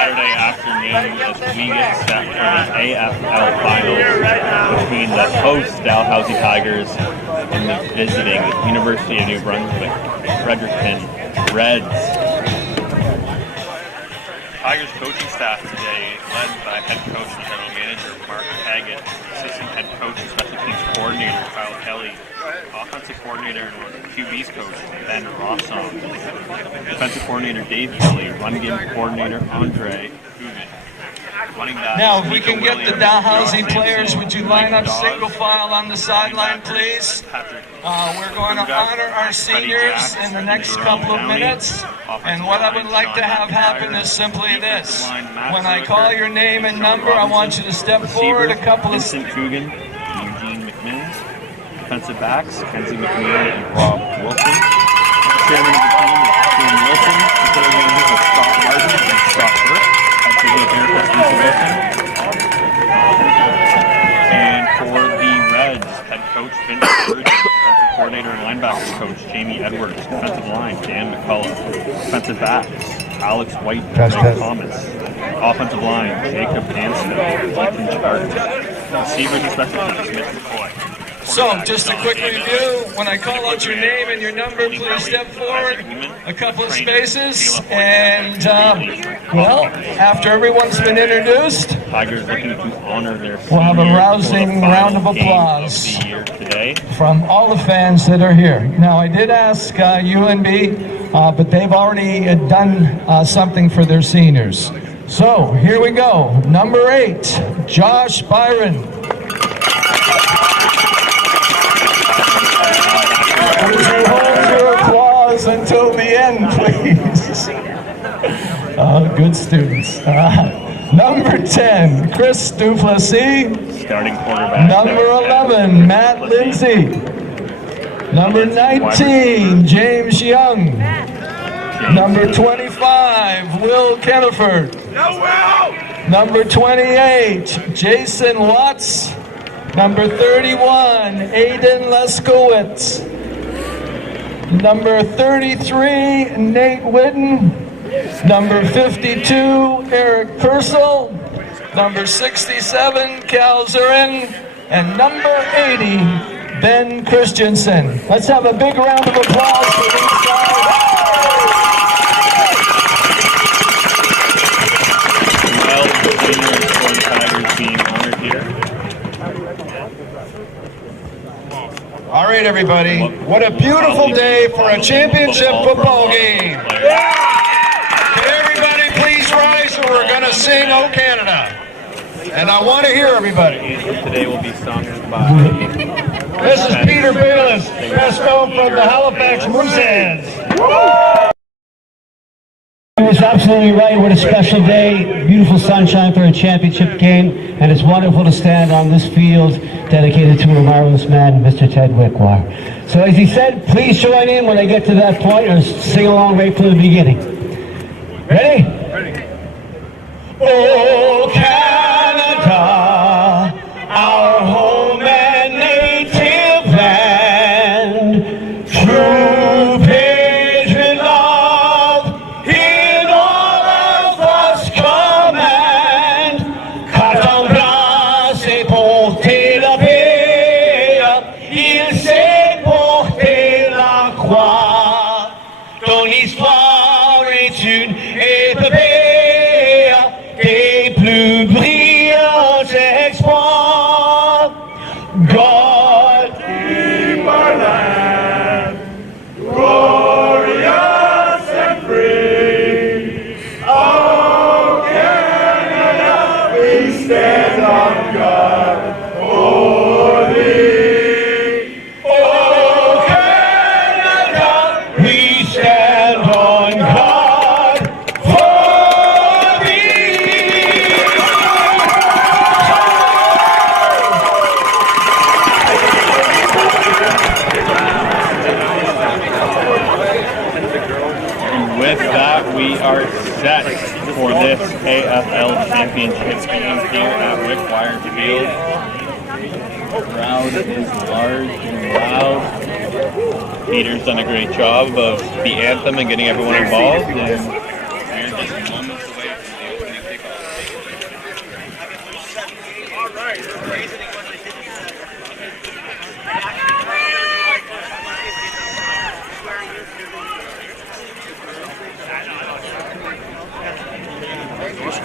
Saturday afternoon as we get set for the AFL finals between the host Dalhousie Tigers and the visiting University of New Brunswick Fredericton Reds. Tigers coaching staff today led by head coach and general manager Mark Haggett, assistant head coach and special teams coordinator Kyle Kelly, offensive coordinator and QB's coach Ben Rossong, defensive coordinator Dave Kelly, run game coordinator Andre Hooven. Now, if we can get the Dalhousie players, would you line up single file on the sideline, please? We're going to honor our seniors in the next couple of minutes. And what I would like to have happen is simply this. When I call your name and number, I want you to step forward a couple of... Eugene McMillan. Defensive backs, Kenzie McNeil and Rob Wilson. Chairman of the team is Jim Wilson. Facility managers are Scott Martin and Scott Burke. And for the Reds, head coach Vince Burgess, defensive coordinator and linebackers coach Jamie Edwards, defensive line Dan McCullough, defensive backs Alex White and Greg Thomas, offensive line Jacob Hansen, Clayton Chart, receivers and special teams Mitch McCoy. So, just a quick review. When I call out your name and your number, please step forward a couple of spaces. And, well, after everyone's been introduced, Tigers looking to honor their we'll have a rousing round of applause from all the fans that are here. Now, I did ask UNB, but they've already done something for their seniors. So, here we go. Number 8, Josh Byron. Would you hold your applause until the end, please? Good students. Number 10, Chris Duplessis. Starting quarterback. Number 11, Matt Lindsay. Number 19, James Young. Number 25, Will Kenneford. Number 28, Jason Watts. Number 31, Aiden Leskowitz. Number 33, Nate Whitten. Number 52, Eric Purcell. Number 67, Cal Zurin. And number 80, Ben Christensen. Let's have a big round of applause for these guys. Well, the seniors for the Tigers being honored here. All right, everybody. What a beautiful day for a championship football game. Can everybody please rise, or we're going to sing "O Canada"? And I want to hear everybody. Today will be sung by... This is Peter Bayless, best known from the Halifax Mooseheads. It's absolutely right. What a special day. Beautiful sunshine for a championship game. And it's wonderful to stand on this field dedicated to a marvelous man, Mr. Ted Wickwire. So as he said, please join in when I get to that point, or sing along right from the beginning. Ready? Ready. Oh, Canada, our home and native land, true patriot love in all of us command. Quand bras et porter la paix, il sait porter la croix. Ton histoire est une épopée des plus brillants exploits. God keep our land glorious and free. Oh, Canada, we stand on guard for thee. Oh, Canada, we stand on guard for thee. And with that, we are set for this AFL championship game here at Wickwire Field. The crowd is large and loud. Peter's done a great job of the anthem and getting everyone involved. And we're just moments away from the opening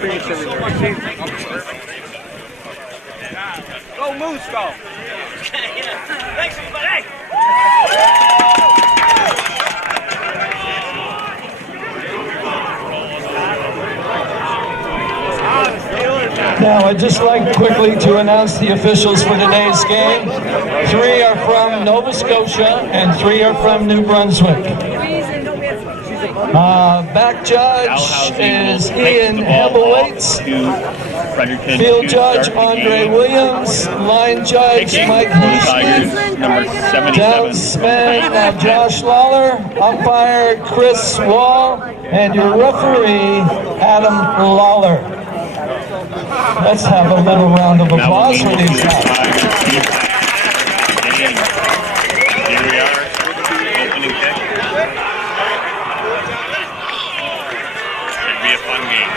Go Moose, go! Thanks, everybody! Now, I'd just like quickly to announce the officials for today's game. 3 are from Nova Scotia and 3 are from New Brunswick. Back judge is Ian Hebelwaitz. Field judge Andre Williams. Line judge Mike Leishman. Downsman Josh Lawler. Umpire Chris Wall. And your referee Adam Lawler. Let's have a little round of applause for these guys. Here we are, opening kick. Should be a fun game.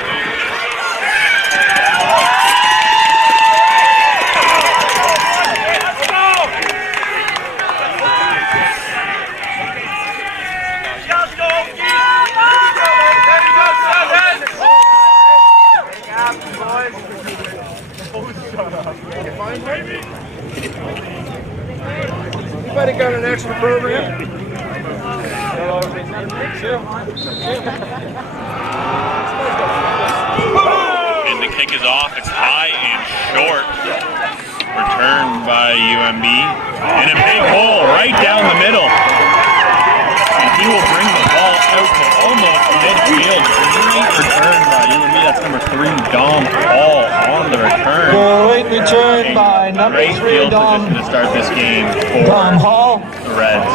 Anybody got an extra program? And the kick is off. It's high and short. Returned by UMB. And a big hole right down the middle. And he will bring the ball out to almost midfield. Great return by UMB. That's number 3, Dom Hall on the return. Great return by number 3, Dom. To start this game for Dom Hall. The Reds.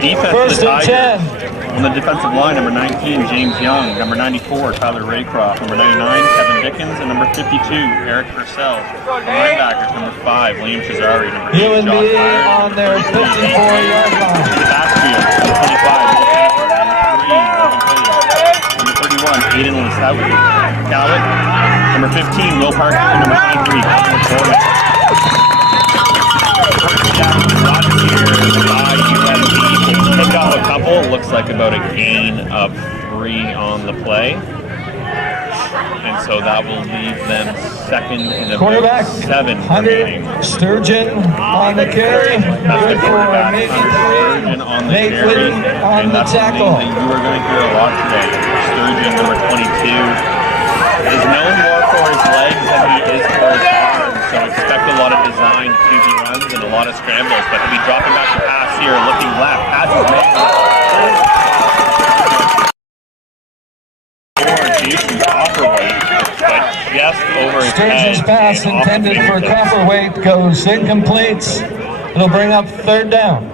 Defense First the and Tigers. 10. On the defensive line, number 19, James Young. Number 94, Tyler Raycroft. Number 99, Kevin Dickens. And number 52, Eric Purcell. Linebackers, number 5, William Cesare. Number 8, UMB Josh Byron. on their 54-yard line. Backfield, number 25, Will Stafford. Number 3, Robin Hilliard. Number 31, Aiden Lisowski. Gallic. Number 15, Will Parker. And number 23, Colin McCormick. Pick up a couple. Looks like about a gain of 3 on the play. And so that will leave them second in the Quarterback 7 Hunter Sturgeon on the carry. Good for maybe 3. Nate Whitten on the tackle. You are going to hear a lot today. Sturgeon, number 22, is known more for his legs than he is for his arms. So expect a lot of designed QB runs and a lot of scrambles. But he'll be dropping back to pass here, looking left. Pass is made. Jason Copperweight, but just over his Sturgeon's head. pass intended for Copperweight goes incomplete. It'll bring up 3rd down.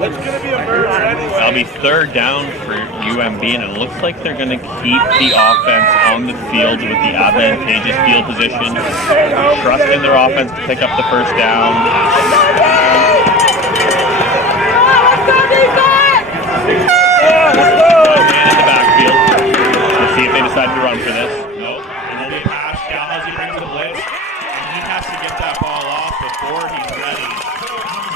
That'll be 3rd down for UMB, and it looks like they're going to keep the offense on the field with the advantageous field position, trusting their offense to pick up the first down. See if they decide to run for this. Nope. And then they pass. Dalhousie brings the blitz. And he has to get that ball off before he's ready.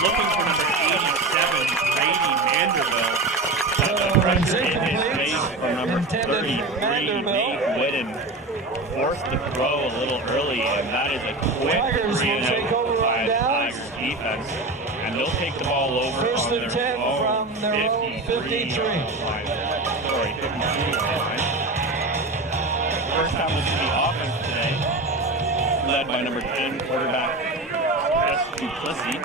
Looking for number 87, Brady Vanderbilt. But the pressure in his face from number 33, Nate Whitten. Forced to throw a little early, and that is a quick 3-and-out by the Tigers defense. And they'll take the ball over First on and their 10 from their own 53. Sorry, 52 line. First time we'll see the offense today, led by number 10 quarterback S. Duplessis.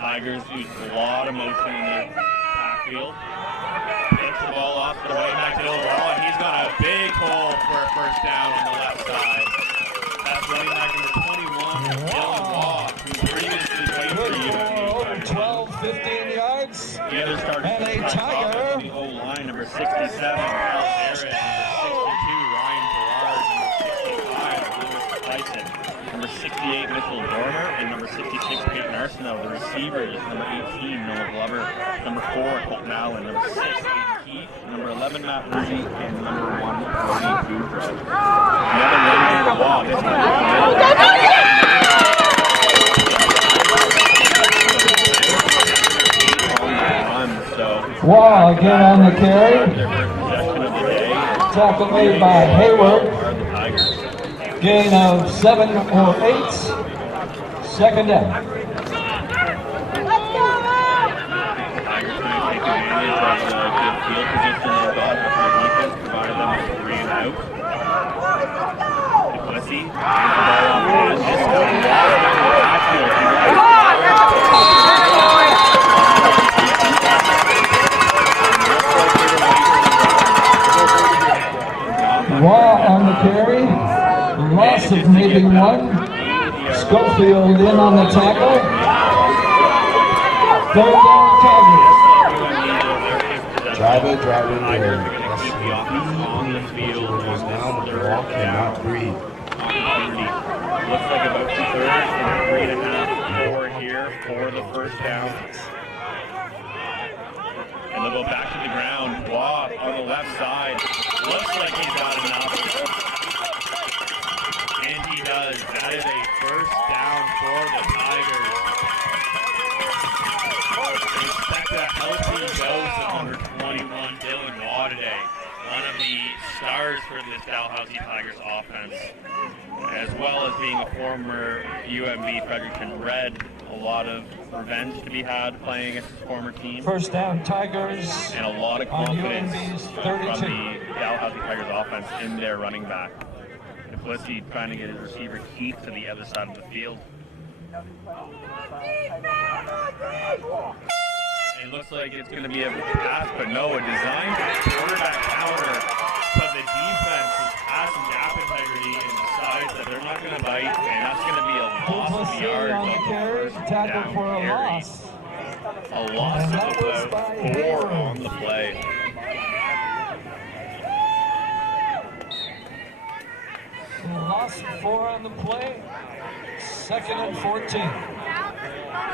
Tigers use a lot of motion in the backfield. Takes the ball off the way back to Overall, and he's got a big hole for a first down on the left side. That's running back number 21, Dylan Waugh, who previously played for you. Over 12, 15 yards. The other starters And a Tiger. the O-line, number 67, Carl Harris, number 62, Ryan Gerard, number 65, Lewis Tyson, number 68, Mitchell Dormer, and number 66, Peyton Arsenault. The receivers, number 18, Noah Glover, number 4, Colton Allen, number 6, Aiden Keith, number 11, Matt Rizzi, and number 1, Cody Boudreaux. The other runner, Waugh, this one. Waugh again on the carry. Tackle made by Hayward. Gain of 7 or 8. Second down. Tigers trying to take advantage of the good field position they've got after the defense provided them with 3 and out. Dalhousie hands the ball off to this time. Raw on the carry. Loss of maybe 1. Schofield in on the tackle. Third down, Tigers. Drive it, there. Keep the offense on the field on this third down. breathe. Looks like about 2/3 and 3.5 more here for the first down. And they'll go back to the ground. Waugh on the left side. Looks like he's got enough. And he does. That is a first down for the Tigers. Expect a healthy dose of number 21, Dylan Waugh today. One of the stars for this Dalhousie Tigers offense, as well as being a former UMB Fredericton Red. A lot of revenge to be had playing against his former team. First down, Tigers. And a lot of confidence from the Dalhousie Tigers offense in their running back. Dalhousie trying to get his receiver Keith to the other side of the field. It looks like it's going to be a pass, but no, a designed quarterback counter. But the defense is passing gap integrity and decides that they're not going to bite, and that's going to be a loss of yards on the first tackle down for a carry. loss. A loss of about 4 on the play. Loss of 4 on the play. 2nd and 14.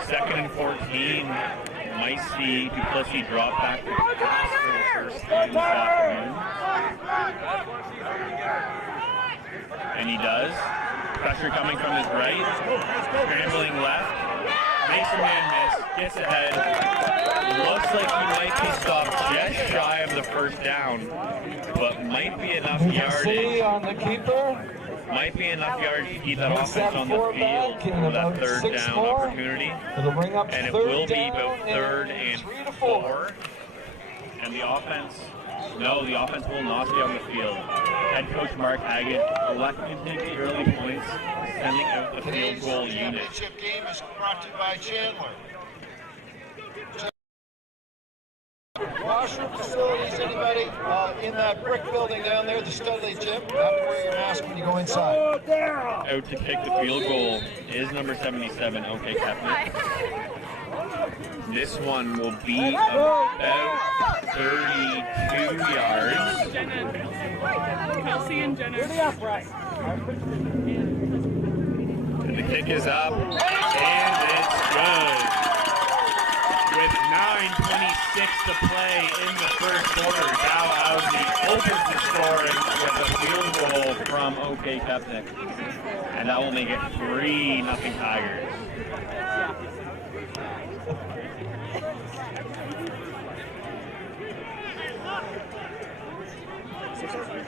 2nd and 14. Might see Duplessis drop back to pass for the first time this afternoon. And he does. Pressure coming from his right. Scrambling left. Makes a man miss. Gets ahead. Looks like he might be stopped just shy of the first down. But might be enough yardage. On the keeper. Might be enough yardage to keep that offense on the field for that third down opportunity. It'll bring up And it will be about 3rd and 4. And the offense will not be on the field. Head coach Mark Haggett elected to take the early points, sending out the field goal unit. Championship game is brought to you by Chandler. Washroom facilities, anybody in that brick building down there, the Studley Gym, you have to wear your mask when you go inside. Out to kick the field goal is number 77, OK Kepner. This one will be about 32 yards. Kelsey and Jenna. And the kick is up, and it's good. With 9:26 to play in the first quarter, Dalhousie opens the scoring with a field goal from OK Kepner. And that will make it 3-0 Tigers.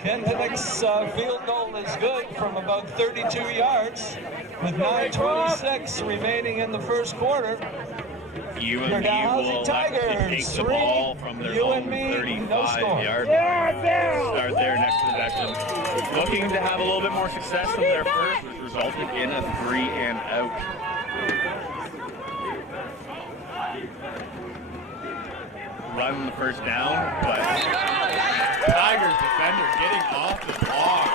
Kentennick's field goal is good from about 32 yards with 9:26 remaining in the first quarter. UMB will take the ball from their own 35-yard line. Start their next possession. Looking to have a little bit more success than their first, which resulted in a 3 and out. Run on the first down, but Tigers defender getting off the block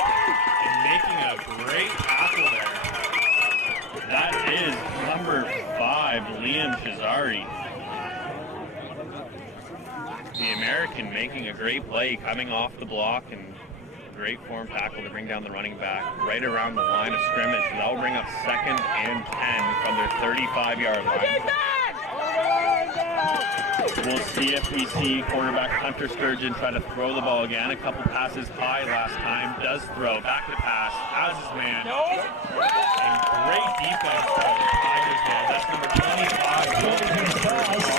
and making a great tackle there. That is number 5, Liam Shazari. The American making a great play, coming off the block, and great form tackle to bring down the running back right around the line of scrimmage. So that will bring up 2nd and 10 from their 35-yard line. We'll see if we see quarterback Hunter Sturgeon try to throw the ball again. A couple passes high last time. Does throw. Back to pass. Has his man. And great defense by the Tigers there. That's number 25.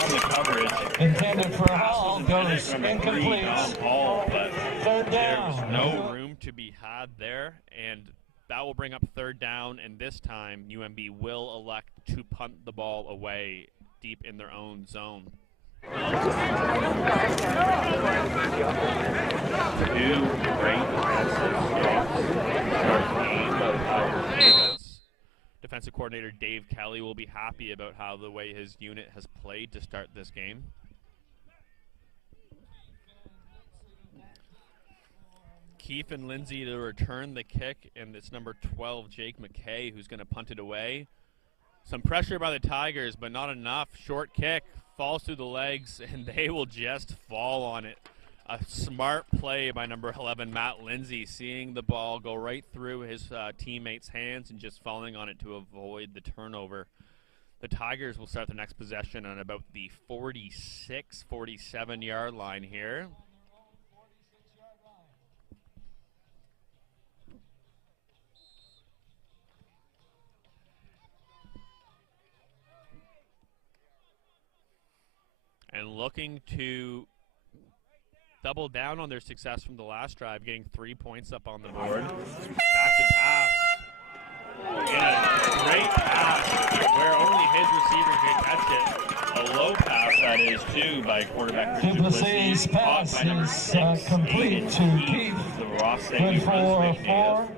On the coverage. Intended for a haul. goes incomplete. Ball, but Third there was down. no room to be had there, and that will bring up third down, and this time UMB will elect to punt the ball away deep in their own zone. Two great defense. Defensive coordinator Dave Kelly will be happy about how the way his unit has played to start this game. Keefe and Lindsay to return the kick, and it's number 12, Jake McKay, who's going to punt it away. Some pressure by the Tigers, but not enough. Short kick, falls through the legs, and they will just fall on it. A smart play by number 11, Matt Lindsay, seeing the ball go right through his teammate's hands and just falling on it to avoid the turnover. The Tigers will start the next possession on about the 46, 47-yard line here. And looking to double down on their success from the last drive, getting 3 points up on the board. Back to pass. Again, great pass where only his receiver could catch it. A low pass, that is, too, by quarterback Christian Duplessis' pass is complete to Keith. Good for 4.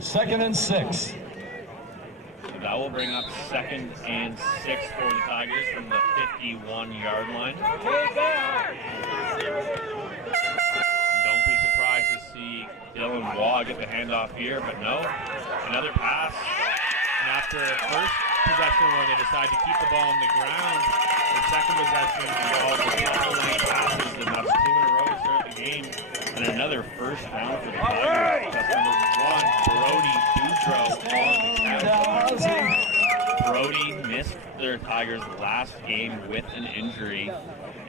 2nd and 6. That will bring up 2nd and 6 for the Tigers from the 51-yard line. Don't be surprised to see Dylan Waugh get the handoff here, but no. Another pass. And after first possession where they decide to keep the ball on the ground, the second possession involves a couple of late passes, and that's 2 in a row to start the game. And another first down for the Tigers. That's number 1, Brody Boudreau on the catch. Brody missed their Tigers' last game with an injury,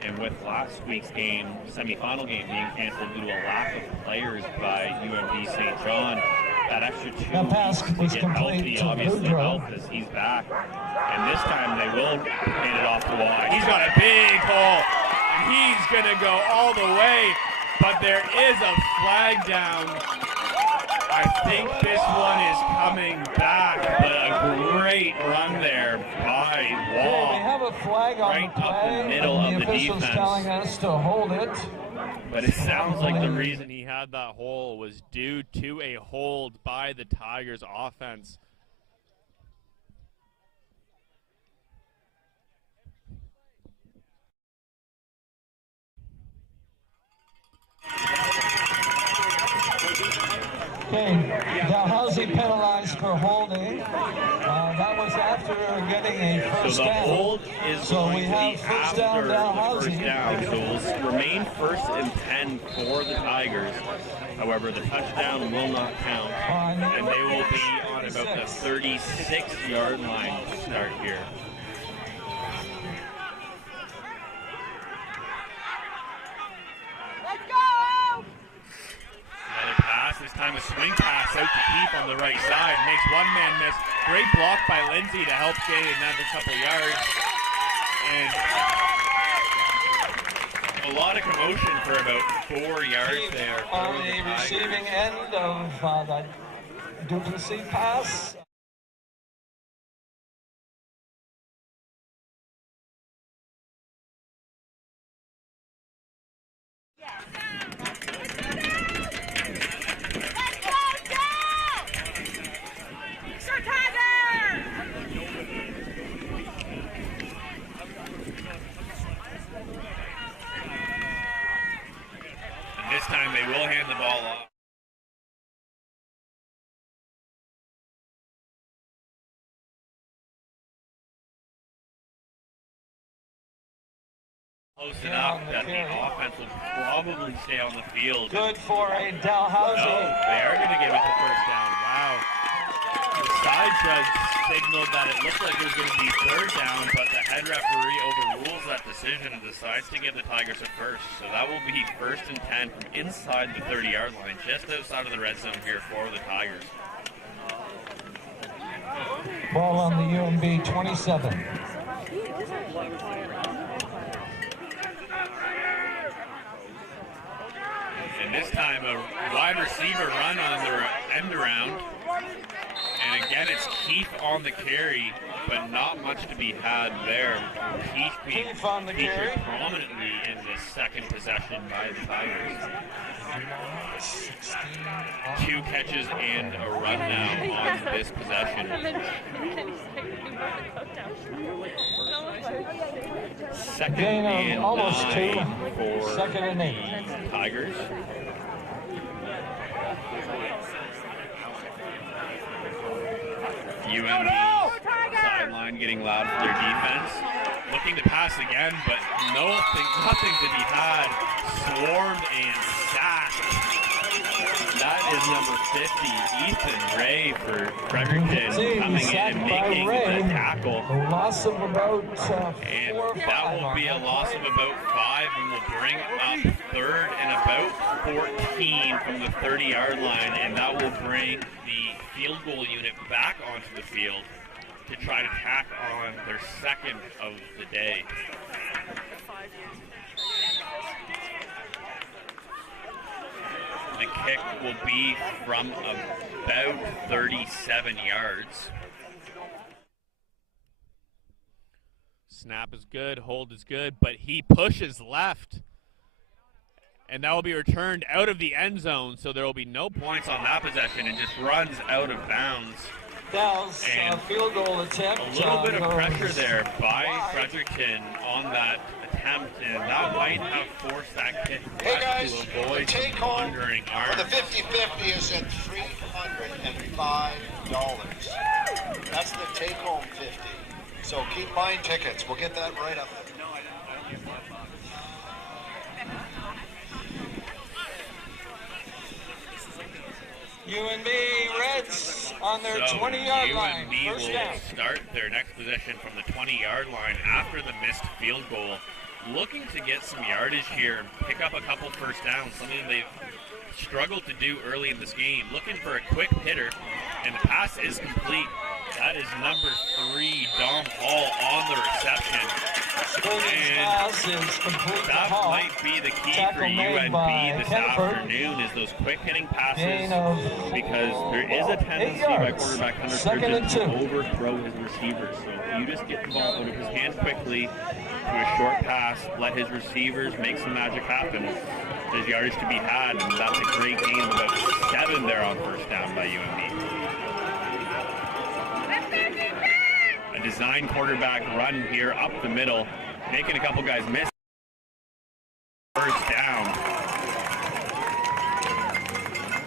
and with last week's game, semifinal game, being canceled due to a lack of players by UMB St. John, that extra 2 weeks to get healthy obviously helped as he's back. And this time they will hand it off to Waugh. He's got a big hole, and he's going to go all the way, but there is a flag down. I think this one is coming back, but a great run there by Waugh. We have a flag on right the play, up the middle and of the the official's defense. telling us to hold it. But it sounds like the reason he had that hole was due to a hold by the Tigers offense. Okay, Dalhousie penalized for holding. That was after getting a first So the down. hold is So going we to have be first down after the Dalhousie. first down. So we'll remain 1st and 10 for the Tigers. However, the touchdown will not count, and they will be on about the 36-yard line to start here. Another pass, this time a swing pass out to Keith on the right side. Makes one man miss. Great block by Lindsay to help gain another couple yards. And a lot of commotion for about 4 yards there. On the receiving end of that Duplessis pass. This time they will hand the ball off. Close enough that the offense will probably stay on the field. Good for a Dalhousie. No, they are going to give it to first down. Wow. The side judge signaled that it looked like it was going to be third down, but the head referee overrules that decision and decides to give the Tigers a first. So that will be 1st and 10 from inside the 30-yard line, just outside of the red zone here for the Tigers. Ball on the UMB 27. And this time a wide receiver run on the end around. And again, it's Keith on the carry, but not much to be had there. Keith being featured prominently in the second possession by the Tigers. 2 catches and a run now on this possession. Second and almost 2. For Second and 8. the Tigers. UMB sideline getting loud for their defense. Looking to pass again, but nothing to be had. Swarmed and sacked. That is number 50, Ethan Ray for Fredericton, coming in and making the tackle. A loss of about 4 and or 5. that will be a loss of about 5, and will bring up third and about 14 from the 30-yard line, and that will bring the field goal unit back onto the field to try to tack on their second of the day. The kick will be from about 37 yards. Snap is good, hold is good, but he pushes left. And that will be returned out of the end zone, so there will be no points on that possession. It just runs out of bounds. Dow's field goal attempt. A little bit of pressure there by Fredericton on that attempt, and that might have forced that kick Hey guys, to avoid the take home wandering for arms. the 50-50 is at $305. That's the take home 50. So keep buying tickets. We'll get that right up there. UNB Reds on their 20-yard line. UNB First will down. start their next possession from the 20-yard line after the missed field goal. Looking to get some yardage here and pick up a couple first downs, something they've struggled to do early in this game. Looking for a quick hitter, and the pass is complete. That is number 3, Dom Hall, on the reception. And that might be the key for UNB this afternoon, is those quick hitting passes, because there is a tendency by quarterback Hunter Sturgeon to overthrow his receivers. So if you just get the ball out of his hand quickly to a short pass, let his receivers make some magic happen, there's yardage to be had, and that's a great game. About 7 there on first down by UNB. A design quarterback run here up the middle, making a couple guys miss. First down.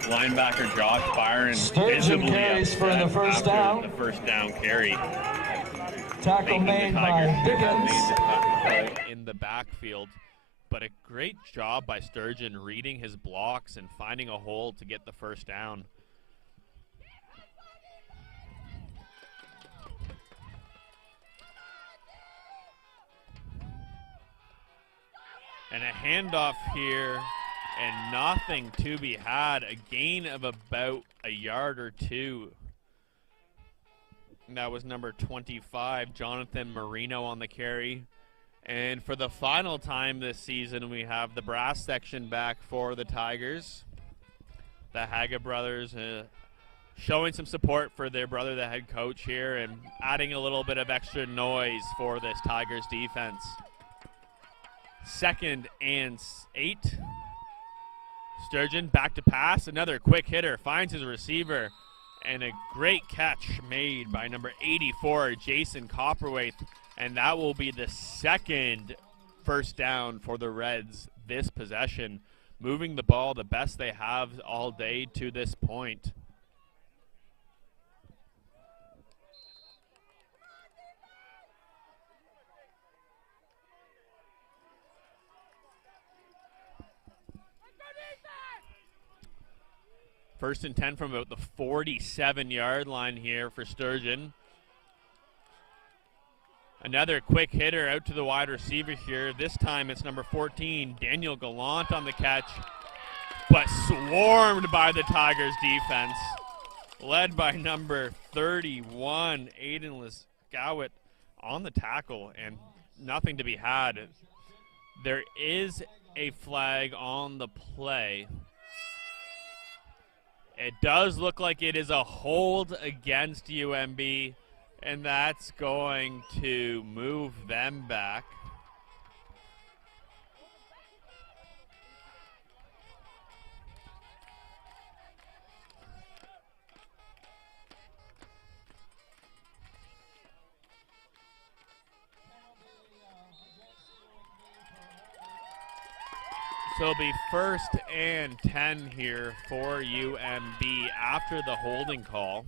Linebacker Josh Byron visibly carries for the first down. The first down carry. Tackle made by Dickens. In the backfield, but a great job by Sturgeon reading his blocks and finding a hole to get the first down. And a handoff here, and nothing to be had. A gain of about a yard or 2. And that was number 25, Jonathan Marino, on the carry. And for the final time this season, we have the brass section back for the Tigers. The Haga brothers showing some support for their brother, the head coach here, and adding a little bit of extra noise for this Tigers defense. 2nd and 8. Sturgeon back to pass. Another quick hitter. Finds his receiver. And a great catch made by number 84, Jason Copperwaith. And that will be the second first down for the Reds this possession. Moving the ball the best they have all day to this point. First and 10 from about the 47-yard line here for Sturgeon. Another quick hitter out to the wide receiver here. This time it's number 14, Daniel Gallant, on the catch, but swarmed by the Tigers defense, led by number 31, Aiden Lesgowit, on the tackle, and nothing to be had. There is a flag on the play. It does look like it is a hold against UMB, and that's going to move them back. So it'll be 1st and 10 here for UMB after the holding call.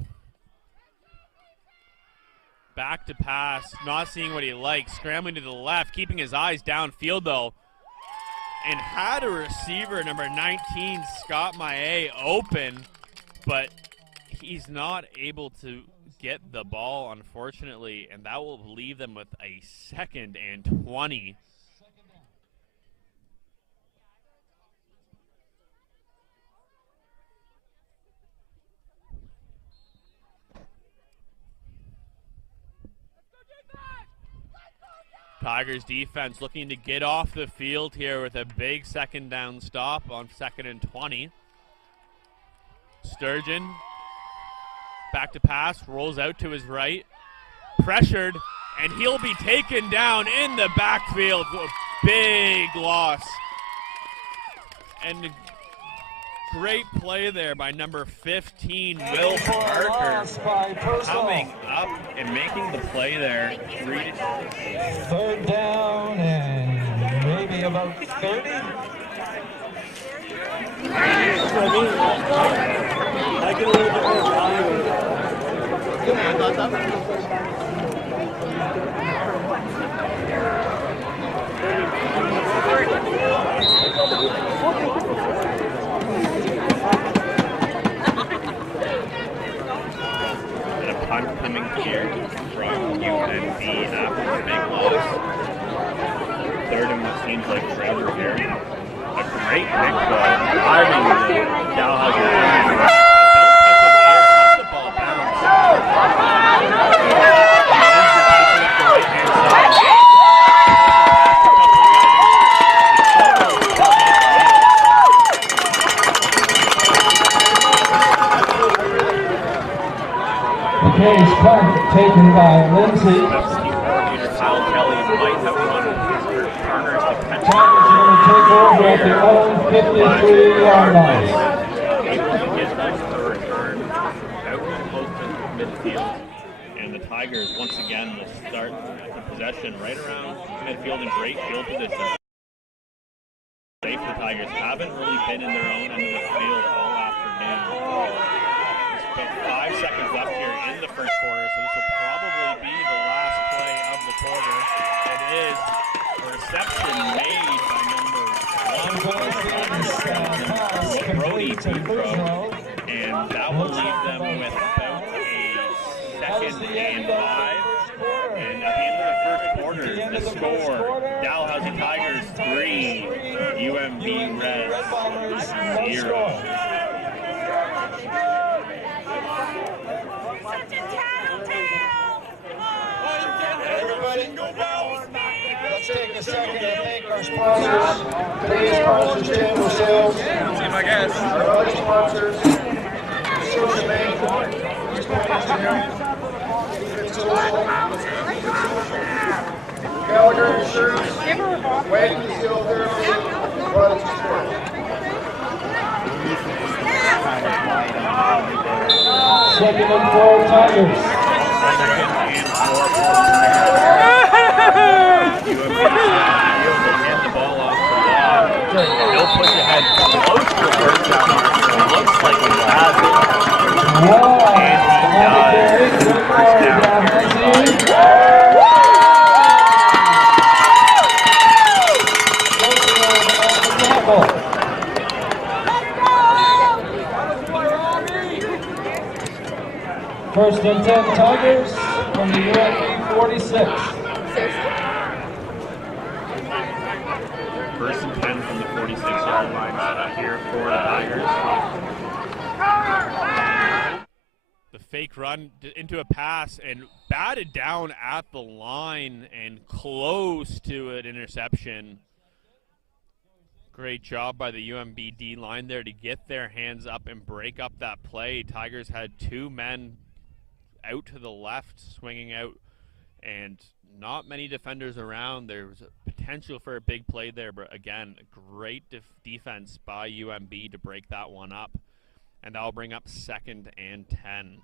Back to pass, not seeing what he likes, scrambling to the left, keeping his eyes downfield though. And had a receiver, number 19, Scott Maillet, open, but he's not able to get the ball, unfortunately, and that will leave them with a 2nd and 20. Tigers defense looking to get off the field here with a big 2nd down stop on 2nd and 20. Sturgeon back to pass, rolls out to his right, pressured, and he'll be taken down in the backfield. A big loss. And great play there by number 15, Will Parker, coming up and making the play there. 3rd down and maybe about 30. And a punt coming here from UNB after the big loss. 3rd and what seems like forever here. A great pick though. Driving Dalhousie. Don't touch him here. Let the ball bounce. Okay, punt taken by Lindsay. Coordinator Kyle Kelly might have run his Turner's potential. Tigers are going to take over at their own 53-yard line. Able to get them for a return out close to midfield. And the Tigers, once again, will start the possession right around midfield in great field position. Safe, the Tigers haven't really been in their own end of the field all afternoon. There's about 5 seconds left here in the first quarter, so this will probably be the last play of the quarter. It is a reception made by number 1, Brody Boudreaux, and that will leave them with about a 2nd and 5. And at the end of the first quarter, the score, Dalhousie Tigers 3, UMB Reds 0. Let's take a second to thank our sponsors. Today's sponsors, Table Sales. See my guess. Our other sponsors, Scotia Bank, Eastpoint Engineering, Gallagher Insurance, Wagner Steel Therapy, Brothers Sport. 2nd and 4 Tigers. He'll push ahead close to the first down mark. It looks like he has it. And he does. First down First and 10 Tigers from the UMB 46. First and 10 from the 46-yard line here for the Tigers. The fake run into a pass and batted down at the line and close to an interception. Great job by the UMB D line there to get their hands up and break up that play. Tigers had 2 men out to the left swinging out and not many defenders around. There was a potential for a big play there, but again, great defense by UMB to break that one up. And that'll bring up 2nd and 10.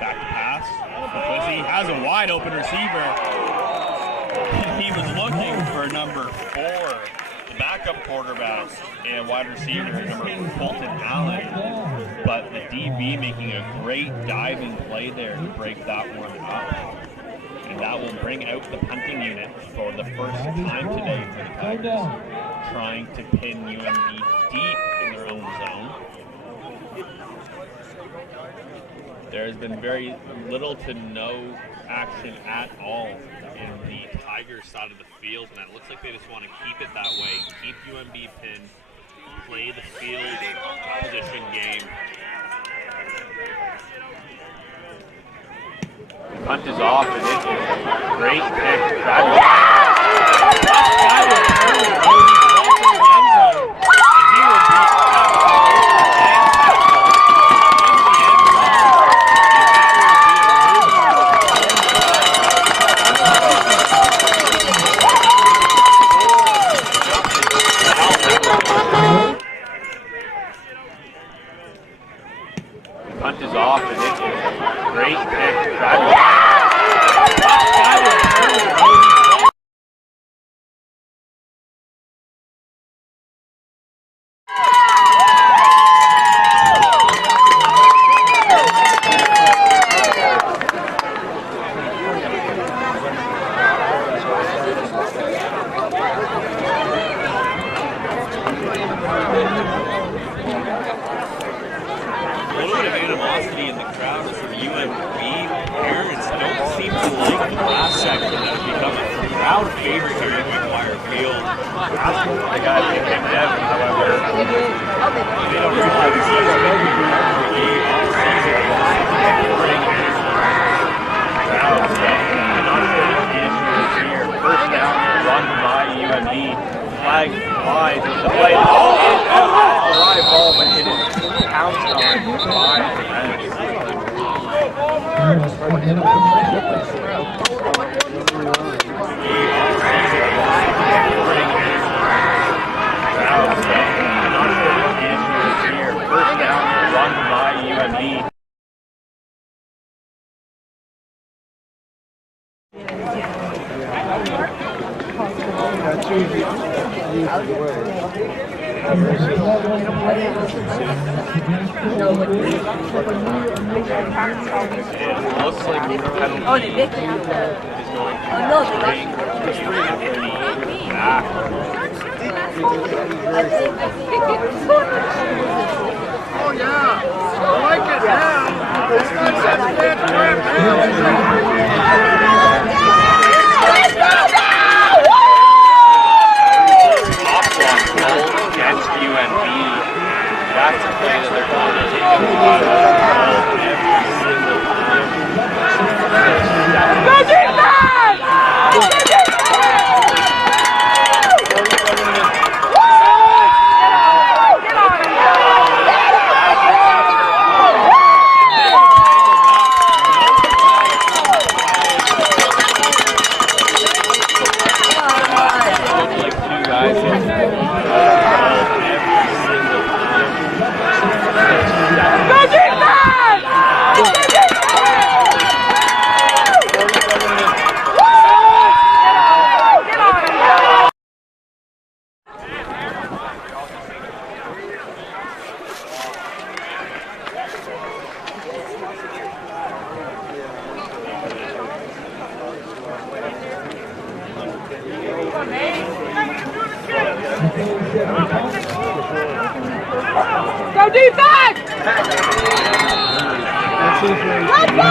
Back pass. He has a wide open receiver. He was looking for number 4, the backup quarterback and wide receiver, number Colton Allen. But the DB making a great diving play there to break that one up. And that will bring out the punting unit for the first time today for the Tigers, trying to pin UMB deep in their own zone. There has been very little to no action at all in the Tigers side of the field, and it looks like they just want to keep it that way, keep UMB pinned, play the field position game. Punt is off, and it is a great pick. Punt is off, and it is a great pick. Go defense! Let's go,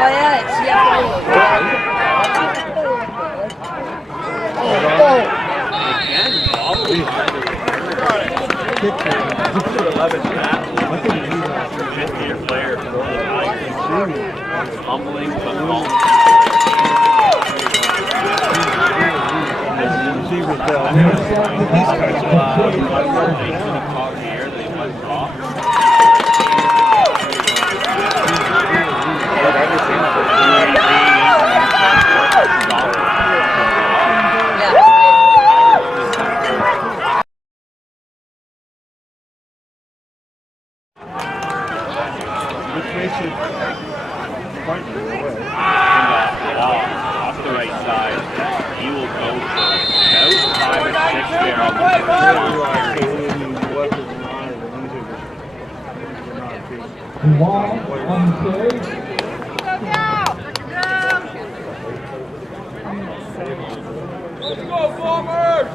Oh yeah, it's Humbling but voluntary. Off the right side, he will go for about 5 or 6 there on the Let's go, Farmers!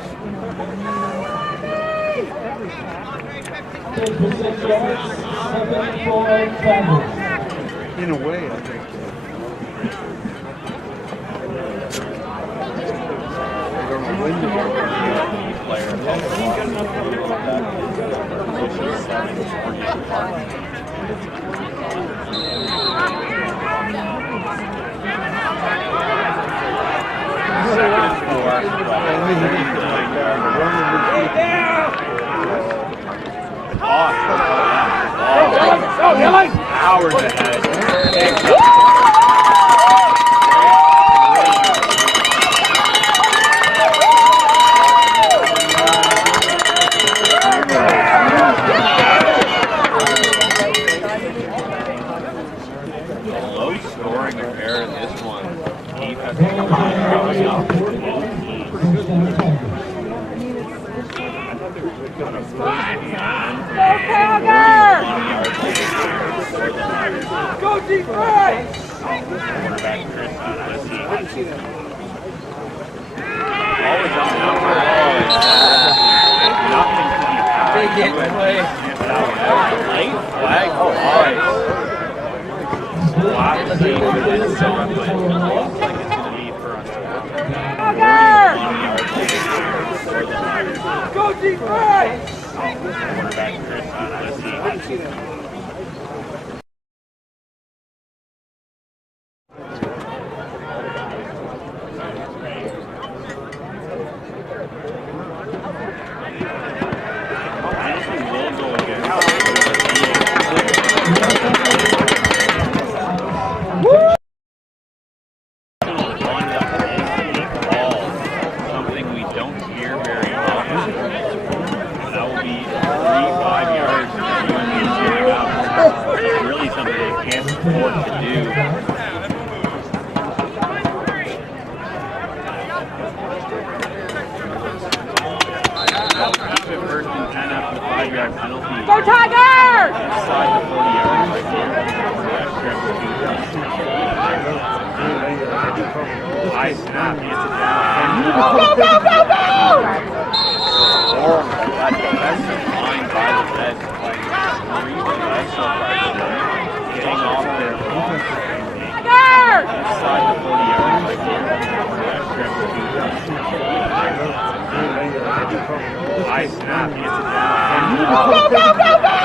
In a way, I think. Hours ahead. Low scoring affair in this one. Keith has to come on up for both teams. Go defense! Quarterback Chris Dalhousie. Always on number. Nothing to be had. Big hit play. Late flag. Oh, alright. Last game we did so, but it looks like it's going to be for us. Go defense! Quarterback Chris Dalhousie. Something we don't hear very often. That will be 3-5 yards. It's really something they can't afford to do. Keep it first and 10 after the 5-yard penalty. Go Tigers! Inside the 40-yard right here. High snap, he gets it down. Go, go, go, go, go! That defensive line by the Reds playing extremely well so far today. Getting off their Tigers! inside the 40-yard right here. High snap, he gets it down. Go, go, go, go, go!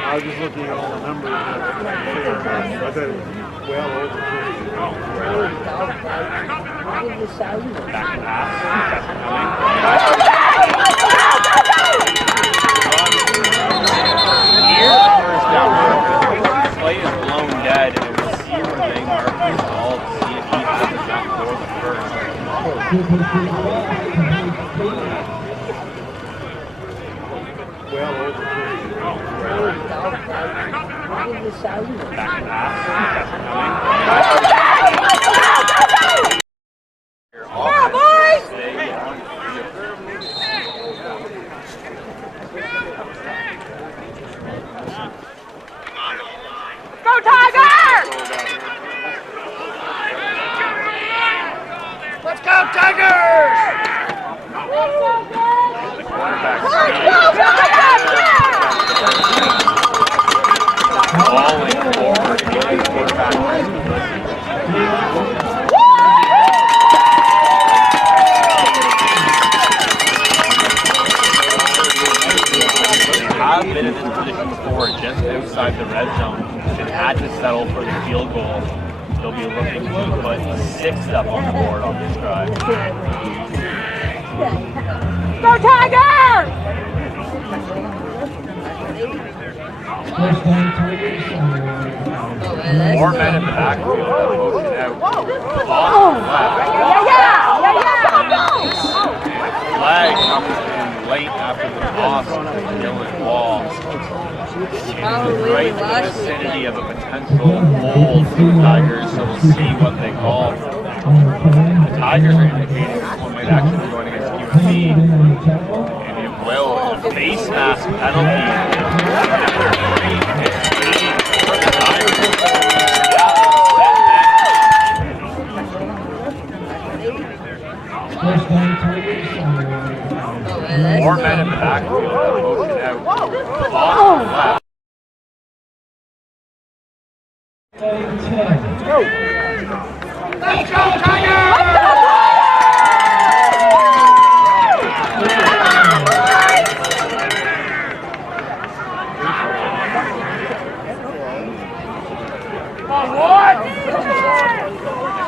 I was just looking at all the numbers. I thought it was well over 50. Back pass. Here's the first down. Play is blown dead, and the receiver thing marks all to see if he has the jump for the first. Well over 50. Back pass. Come on, boys! Go Tigers! Let's go Tigers! The quarterback falling forward, giving the quarterback inside the red zone and had to settle for the field goal, they'll be looking to put 6 up on the board on this drive. Go Tigers! More men in the backfield have motion out. Flag comes in late after the toss of Dylan Wall. Right in the vicinity of a potential hold for the Tigers, so we'll see what they call. The Tigers are indicating this one might actually be going against UNB, and it will. A face mask penalty. More men in the backfield have motion out. Left. Let's go Tigers!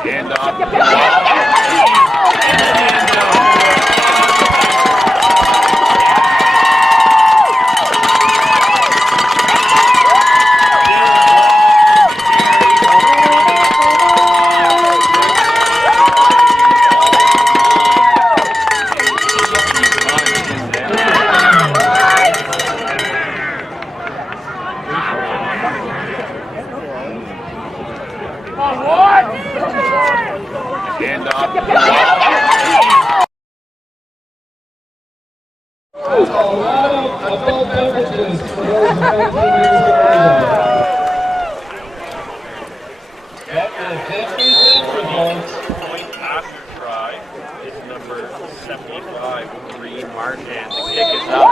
Hand off. Hand off. Adult beverages for those 19 years of age. After the 50th results. Point after try is number 75, Reed Marchand. The kick is up.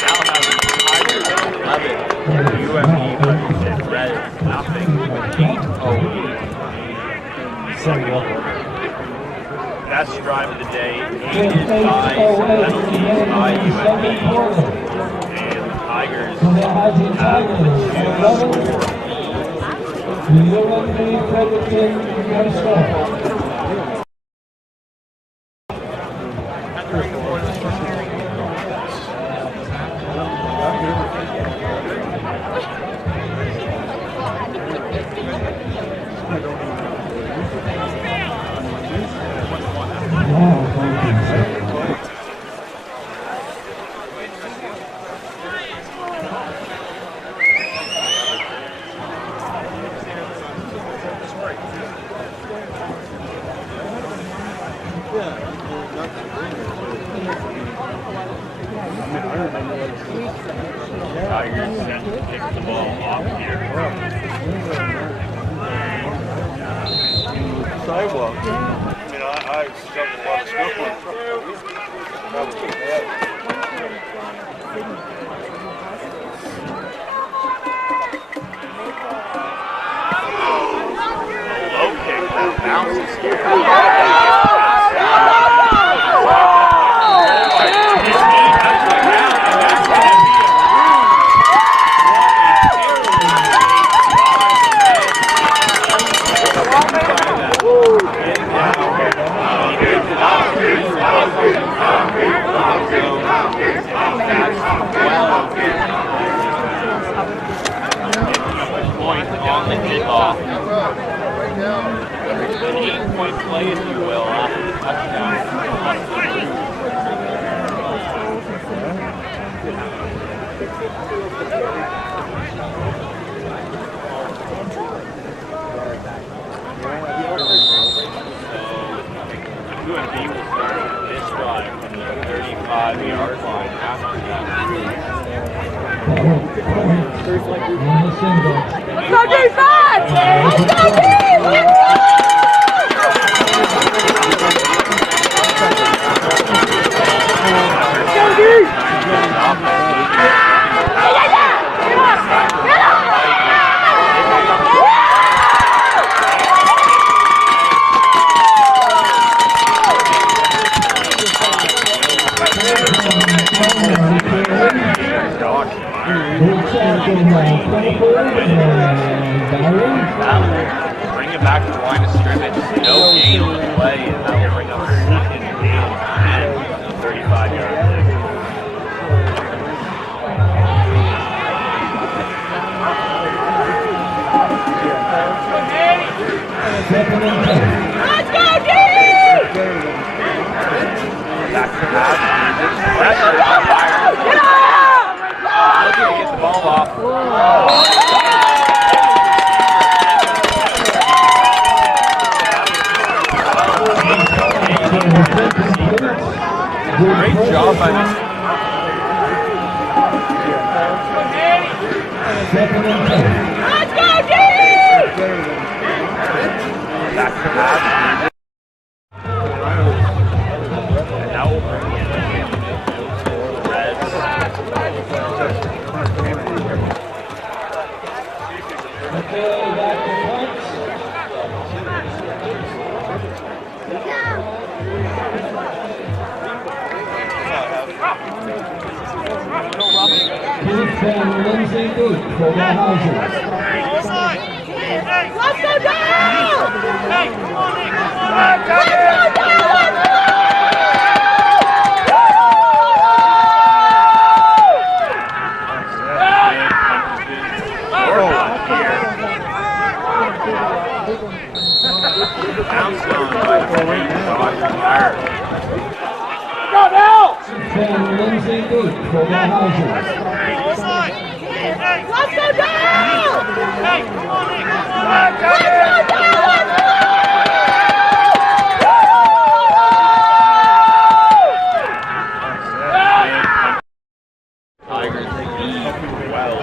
Dalhousie Tigers 11, UMB Red nothing. 8-0. Best drive of the day, aided by some penalties by UMB, and the Tigers have the 2 Tigers set to kick the ball off here. Sidewalk. I mean, I shoved a lot of stuff on the truck. Low kick that bounces here. Point on the kickoff. An 8-point play, if you will, after the touchdown. UNB will start this drive from the 35-yard line after that. Let's go defense! Let's go defense! back to the line of scrimmage. No gain on the play, and that will bring up second down and 35-yard line. Let's go, D! Back to pass. Get up! Looking to get the ball off. Great job by Mr. Let's go, D! Back to pass. And now we'll bring in the Reds. For Dalhousie. Let's go down! Let's go Bounced on by the fire. Go now! Lindsay Booth for Dalhousie. Let's go down! Let's go down! Tigers lead well.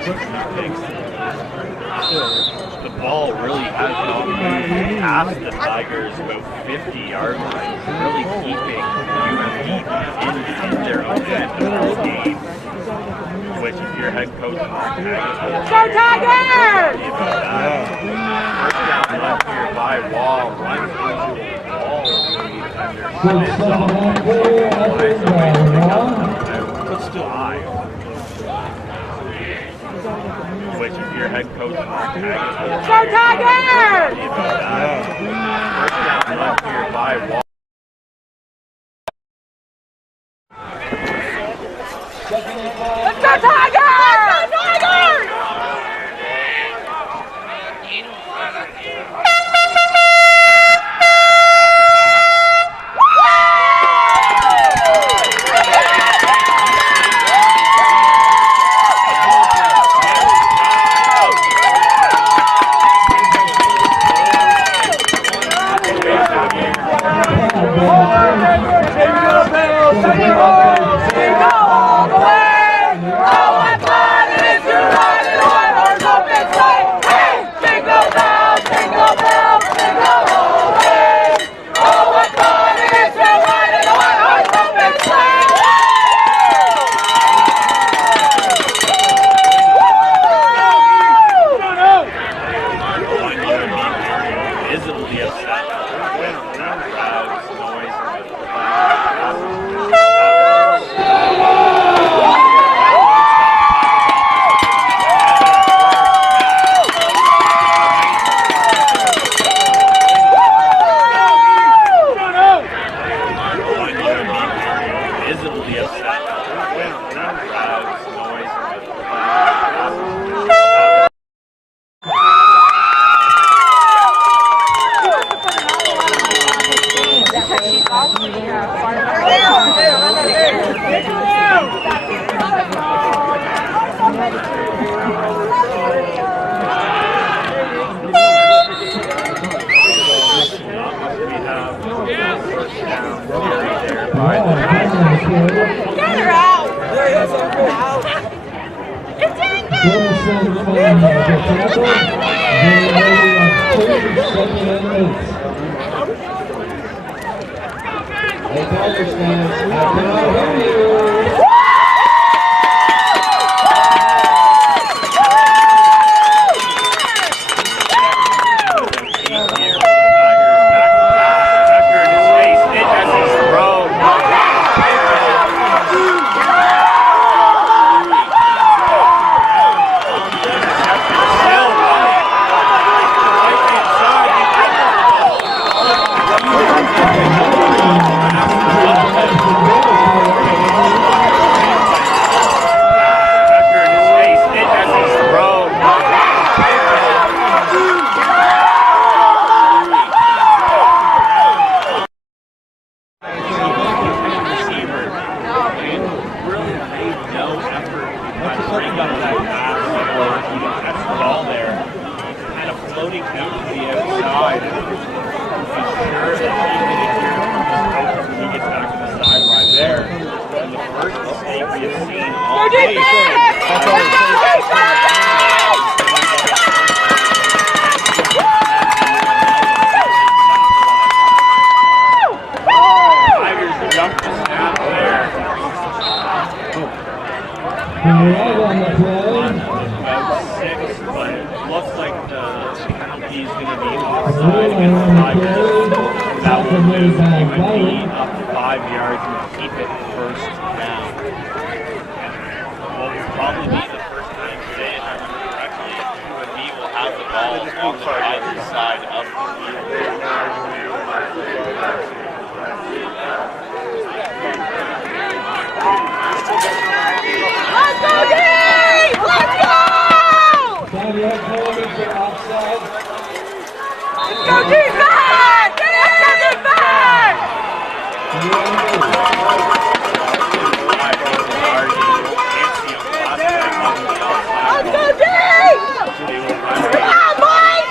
The ball really has not moved past the Tigers about 50-yard line, really keeping UMD in their own end of this game. Which, if you're head coach, Go Tigers! First down left here by Wall, runs into the ball. But still high. Which, if you're head coach, Go Tigers! First down left here by Wall. Let's go Tigers! Let's go Tigers! about 6, but it looks like the penalty is going to be offside against the Tigers. That will move. He would be up to 5 yards and keep it first down. What will probably be the first time today, if I remember correctly, UNB will have the ball on the Tigers side of the field. Let's go, Dave! Let's go! Let's go, defense! Let's go, defense! Let's go, Dave! Come on, boys!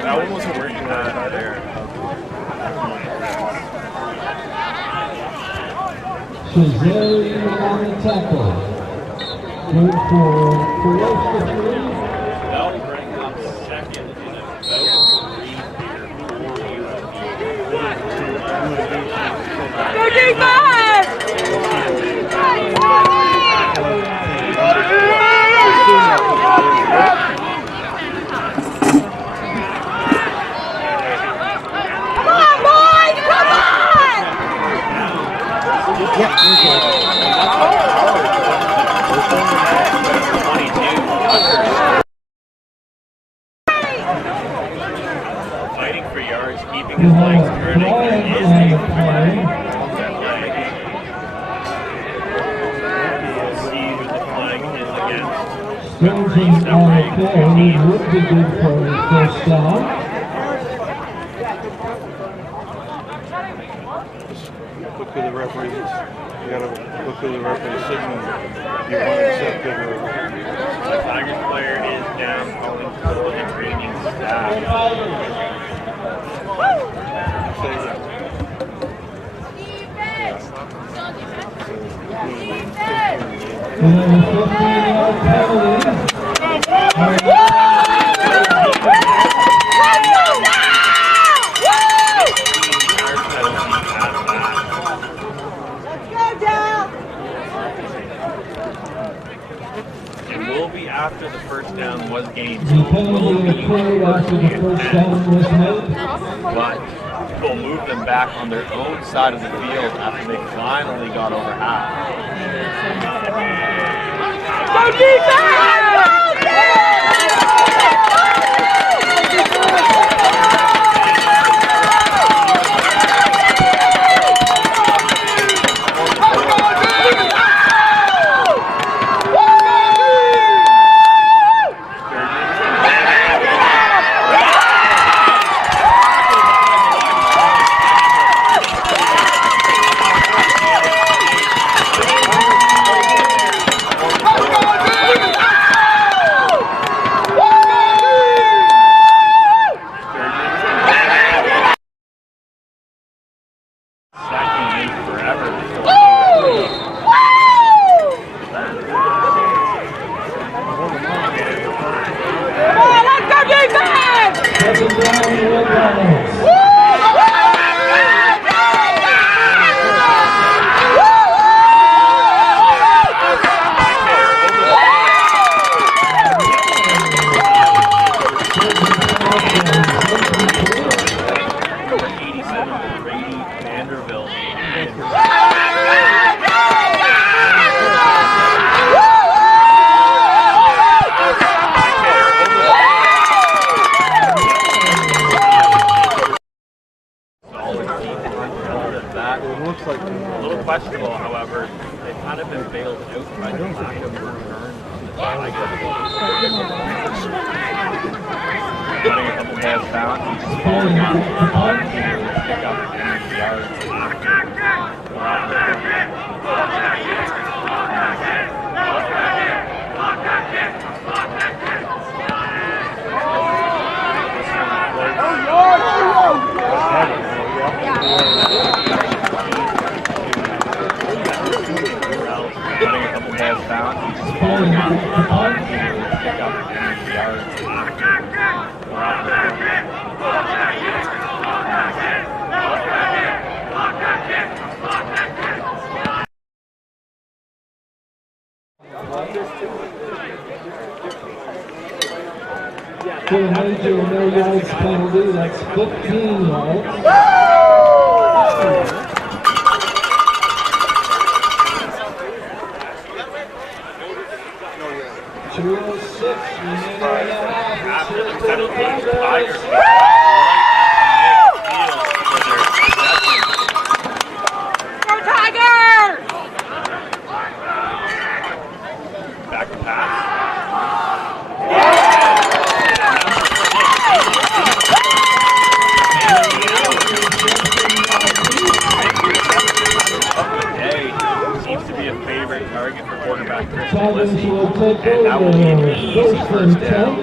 That one wasn't working there. Shazari on the tackle. Good for Ferocious. That'll bring up second in about 3 Go, defense! Fighting for yards, keeping his legs turning. There is a flag on that leg. We'll see who the flag is against. Stilton on the play would be good for the first down. Look who the referee is. You gotta look who the referee is signal. You want to accept it or... The Tigers player is down calling for the training staff. It will be after the first down was gained. So it will be after the first down was made. But will move them back on their own side of the field after they finally got over half. Go defense! Questionable, however, they've kind of been bailed out by the lack of return. Letting a couple balls down, he's falling out of the ball to pick up 8 yards after. Letting a couple balls down, he's falling out of the ball to pick up 8 yards after. For a major no yards penalty, that's 15 yards. 2:06 remaining in the half. Go Tigers! Back to pass. Seems to be a favorite target for quarterback Chris Dalhousie, and that will be an easy first down.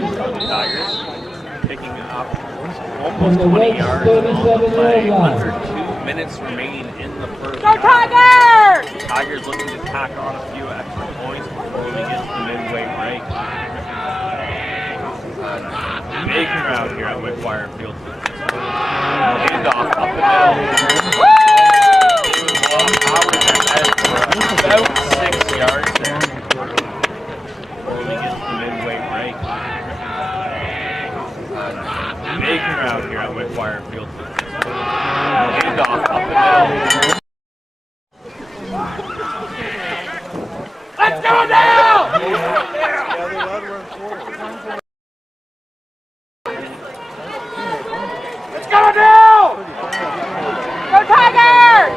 Tigers picking up almost 20 yards on the play. Under 2 minutes remaining in the first Go half. Tigers! Tigers looking to tack on a few extra points before we get to the midway break. Big crowd here at Wickwire Field. Handoff up the middle. Powers ahead for about 6 yards there before we get to the midway break. Big crowd here at Wickwire Field. Handoff up the middle. Let's go now! Let's go now! Go Tigers!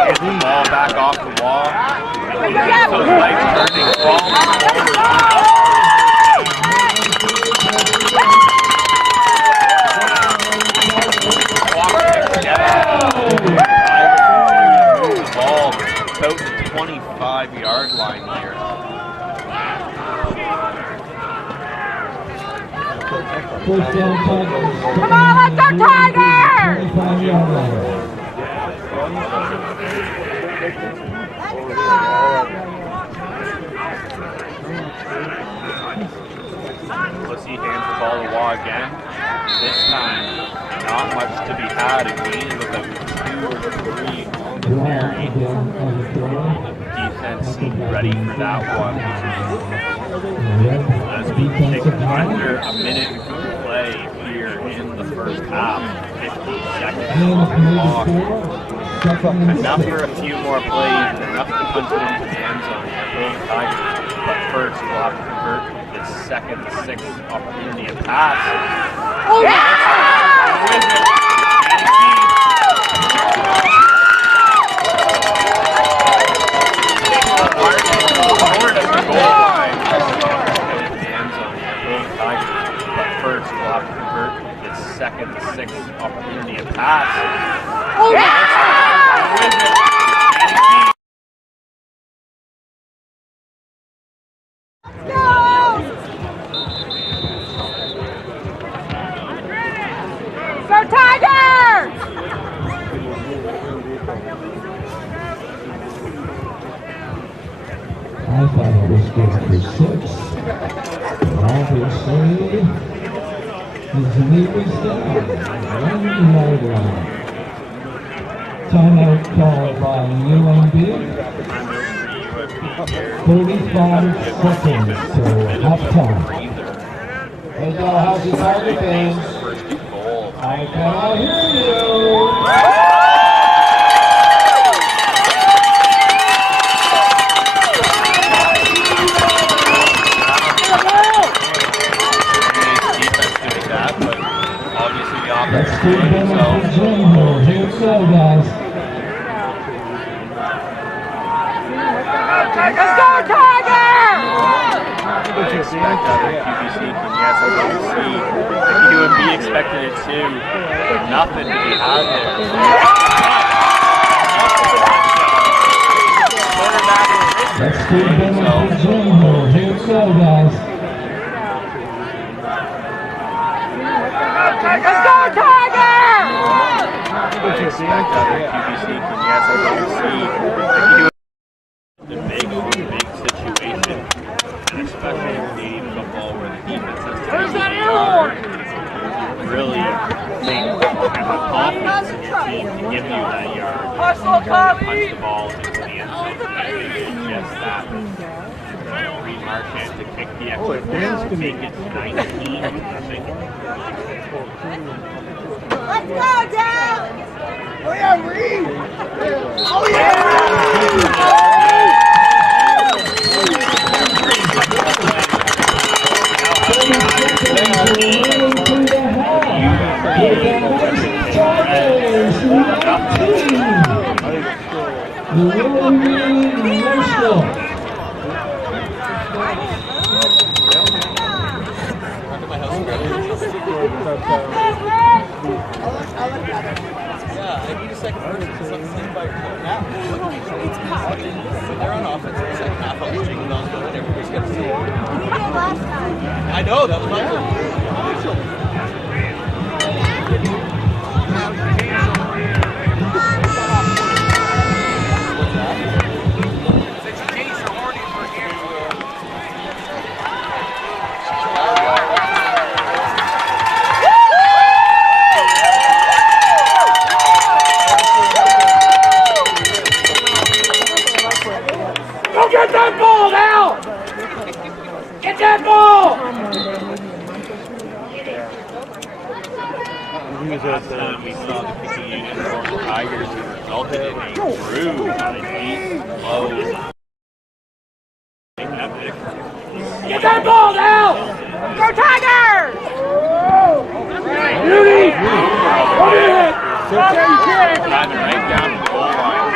Get the ball back off the wall. Those legs turning, falling forward. The ball about the 25-yard line here. First down, Tigers. Come on, let's go Tigers! 25-yard line. Dalhousie hands the ball to Waugh again. This time, not much to be had. A gain of about 2 or 3 on the carry. Defense seemed ready for that one. As we take under a minute to play here in the first half. 50 seconds on the clock. Enough for a few more plays, enough to punch it into the end zone for both Tigers. But first, we'll have to convert this second, 6th opportunity to pass. Oh, yeah! Forward at the goal line. In the end zone for both Tigers. But first, we'll have to convert this second, 6th opportunity to pass. Oh, yeah! Go Tigers! I thought it was good for 6. Obviously, his knee was down. 1-yard line. Timeout called by UMB. 35 seconds till halftime. Hey, Dalhousie Tiger fans. I cannot hear you. Let's do it for Jim. Here we go, guys. Let's go Tigers! I expect out of QBC from the SSLC. The UMB expected it too. Nothing to be had there. Let's do it for Jim. Here we go, guys. Let's go Tigers! I expect out of QBC from the SSLC. The big situation, and especially in Canadian football where the defense has to really have confidence in your team to give you that yard. punch the ball into the end zone. Just that. Reed Marchand to kick the extra point to make it 19-0. Let's go, Dad! Oh yeah, Reed! Oh yeah! Yeah, I need a second person to sing by now. When they're on offense, it's like half of the jingle bells go and everybody's got to sing. I know, that was my fault. Get that ball now! Get that ball! Last time we saw the kicking unit for the Tigers, it resulted in a bruise on a deep low. Get that ball now! Go Tigers! Beauty! What is it? Driving right down to the goal line.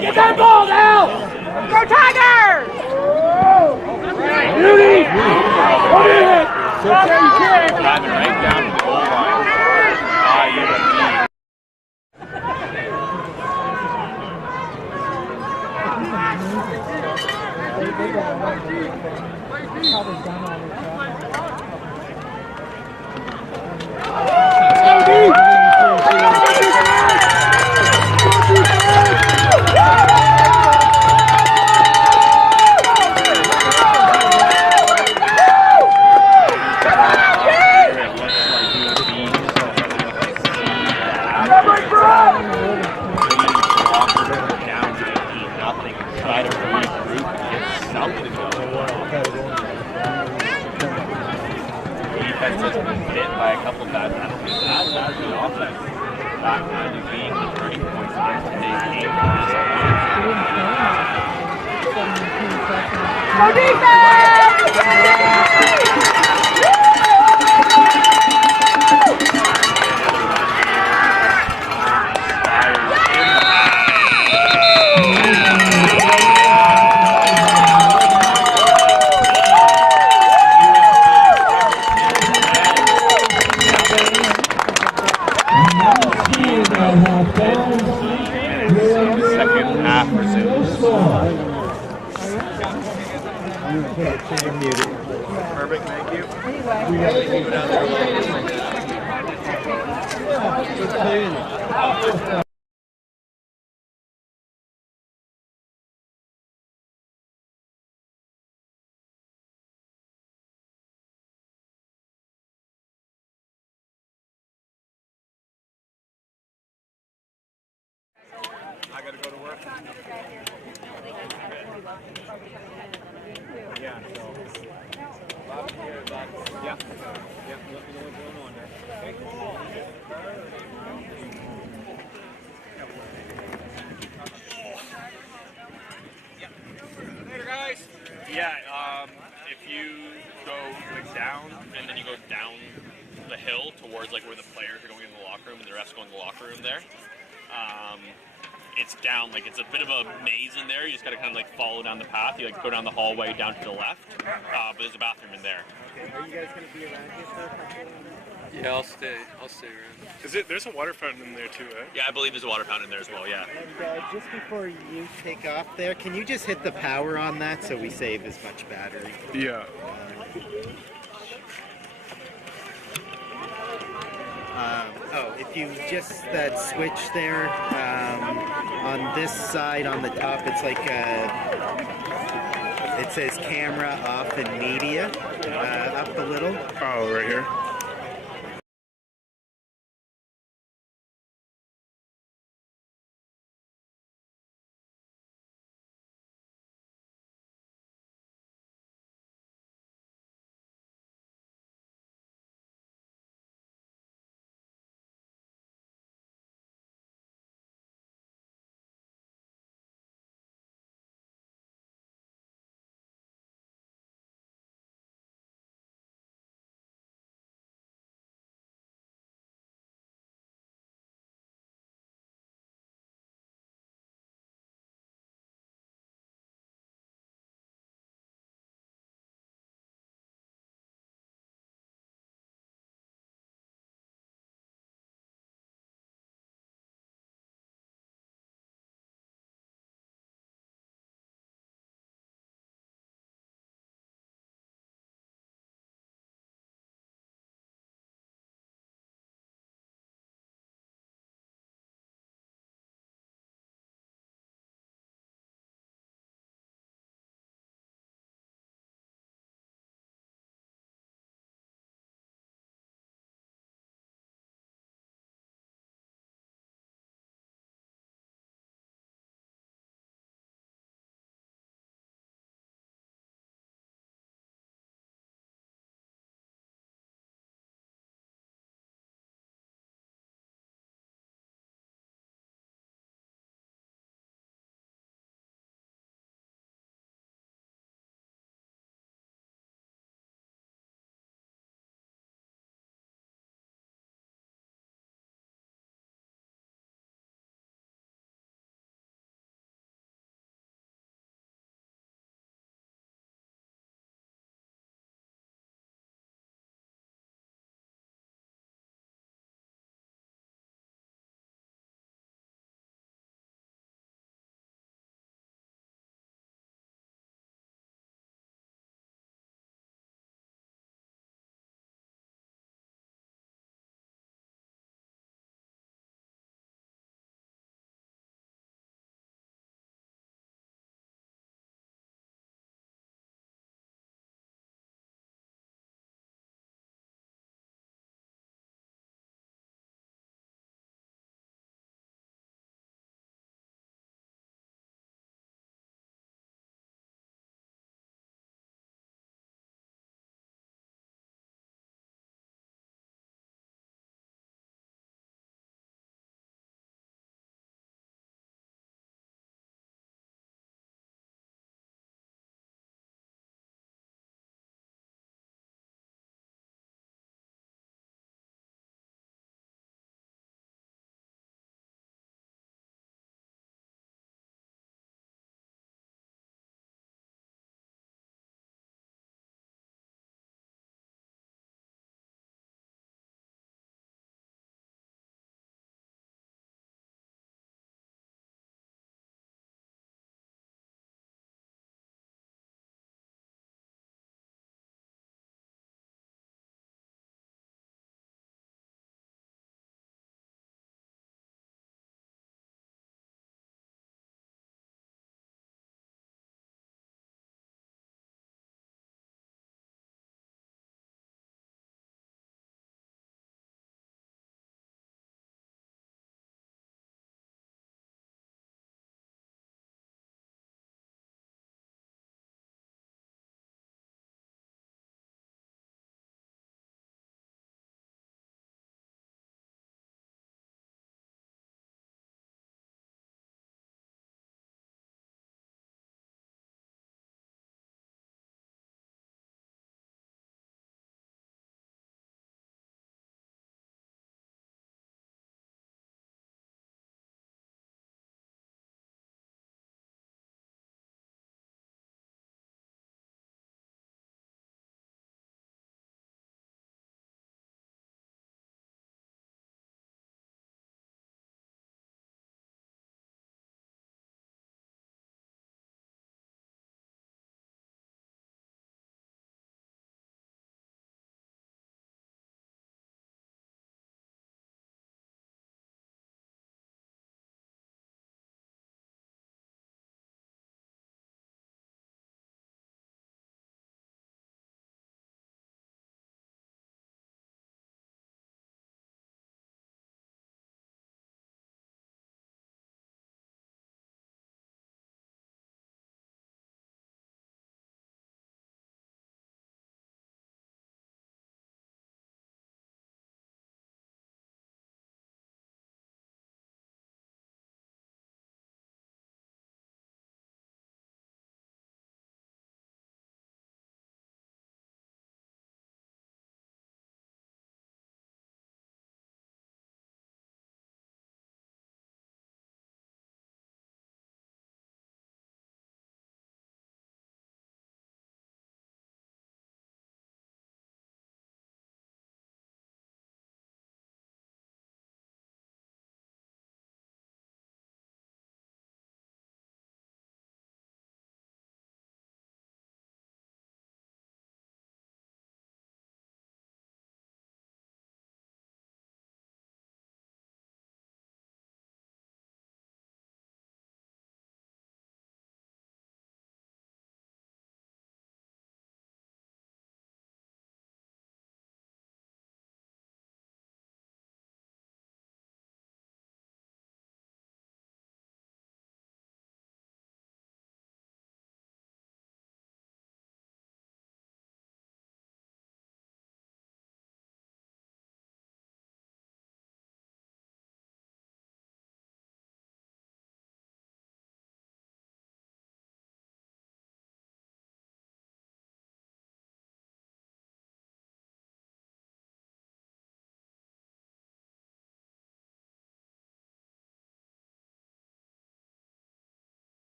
Get that ball now! Go Tigers! Beauty! What is it? Driving right down to the goal line. Second half resumes. Perfect, thank you. I gotta go to work. Yeah, so. Yeah. Yeah, let me know what's going on there. Okay, cool. Later, guys. Yeah, if you go like down and then you go down the hill towards like where the players are going in the locker room and the refs go in the locker room there. It's down, like it's a bit of a maze in there. You just gotta kind of like follow down the path. You like go down the hallway down to the left, but there's a bathroom in there. Okay, are you guys gonna be around here for Yeah, I'll stay around. There's a water fountain in there too, eh? Yeah, I believe there's a water fountain in there as well, yeah. And just before you take off there, can you just hit the power on that so we save as much battery? Yeah. Oh, if you just that switch there on this side on the top, it's like it says camera off and media up a little. Oh, right here.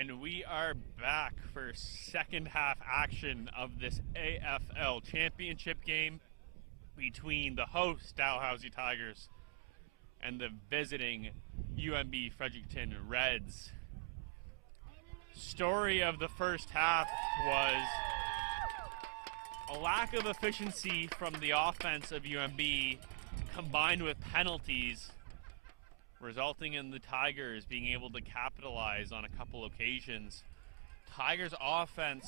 And we are back for second half action of this AFL championship game between the host Dalhousie Tigers and the visiting UMB Fredericton Reds. Story of the first half was a lack of efficiency from the offense of UMB combined with penalties, resulting in the Tigers being able to capitalize on a couple occasions. Tigers offense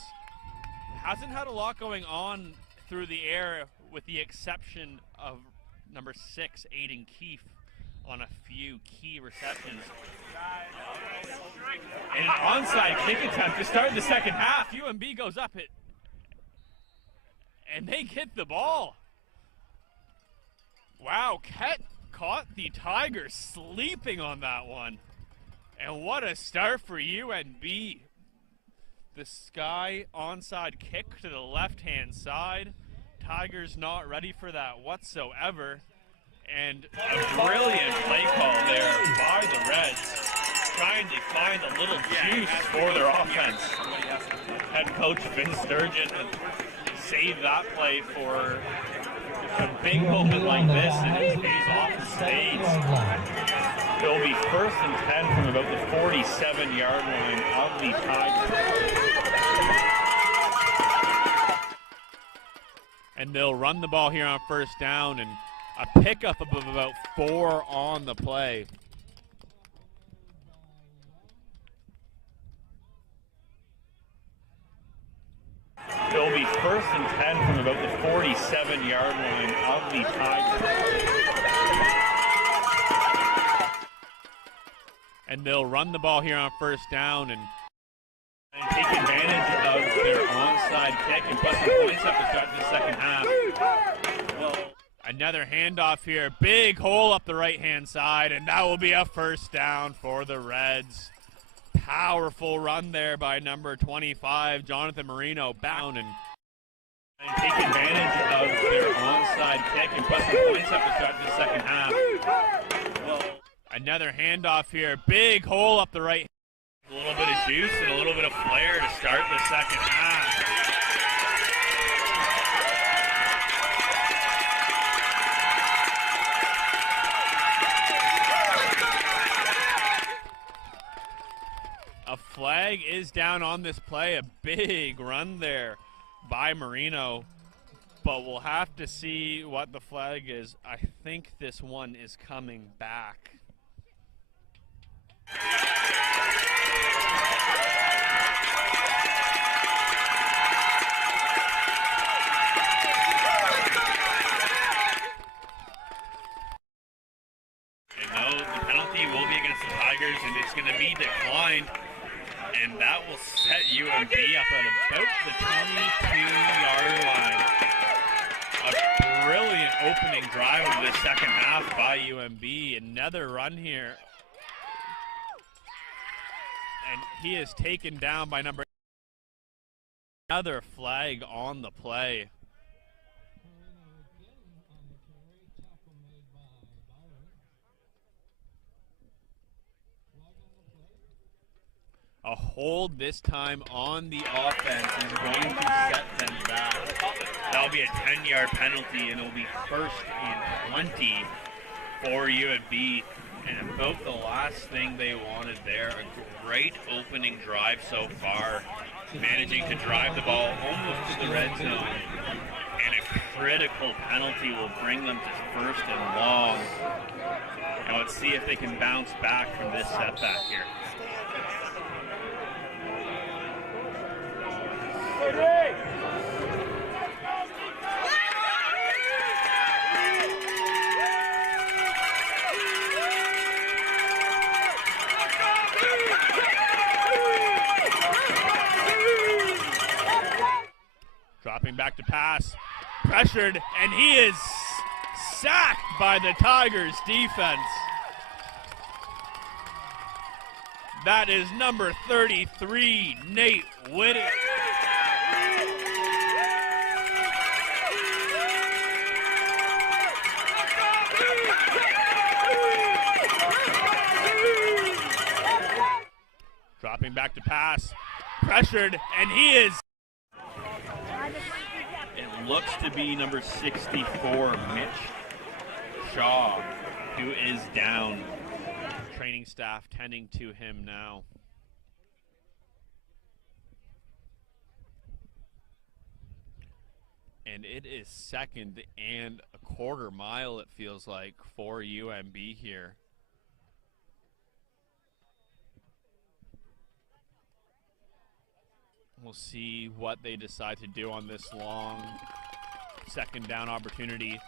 hasn't had a lot going on through the air with the exception of number 6, Aiden Keefe, on a few key receptions. And an onside kick attempt to start the second half. UMB goes up it, and they get the ball. Wow, Kett caught the Tigers sleeping on that one. And what a start for UNB. The Sky onside kick to the left-hand side. Tigers not ready for that whatsoever. And a brilliant play call there by the Reds, trying to find a little juice for their offense. Head coach Vince Sturgeon saved that play for a big moment like this, and it pays off the spades. It will be 1st and 10 from about the 47-yard line of the Tigers. And they'll run the ball here on first down, and a pickup of about 4 on the play. It will be 1st and 10 from about the 47-yard line of the Tigers. And they'll run the ball here on first down and take advantage of their onside kick and put some points up to start the second half. Well, another handoff here. Big hole up the right-hand side, and that will be a first down for the Reds. Powerful run there by number 25, Jonathan Marino, bound and take advantage of their onside kick and put some points up to start the second half. Well, another handoff here. Big hole up the right. A little bit of juice and a little bit of flair to start the second half. A flag is down on this play. A big run there by Marino, but we'll have to see what the flag is. I think this one is coming back. The penalty will be against the Tigers, and it's going to be declined, and that will set UMB up at about the 22-yard line. A brilliant opening drive of the second half by UMB. Another run here, and he is taken down by number 8. Another flag on the play. A hold this time on the offense is going to set them back. That'll be a 10-yard penalty, and it'll be 1st and 20 for UMB. And about the last thing they wanted there. A great opening drive so far, managing to drive the ball almost to the red zone. And a critical penalty will bring them to 1st and long. And let's see if they can bounce back from this setback here. Dropping back to pass, pressured, and he is sacked by the Tigers defense. That is number 33, Nate Whittick. Stepping back to pass. Pressured, and he is. It looks to be number 64, Mitch Shaw, who is down. Training staff tending to him now. And it is second and a quarter mile, it feels like, for UMB here. We'll see what they decide to do on this long second down opportunity.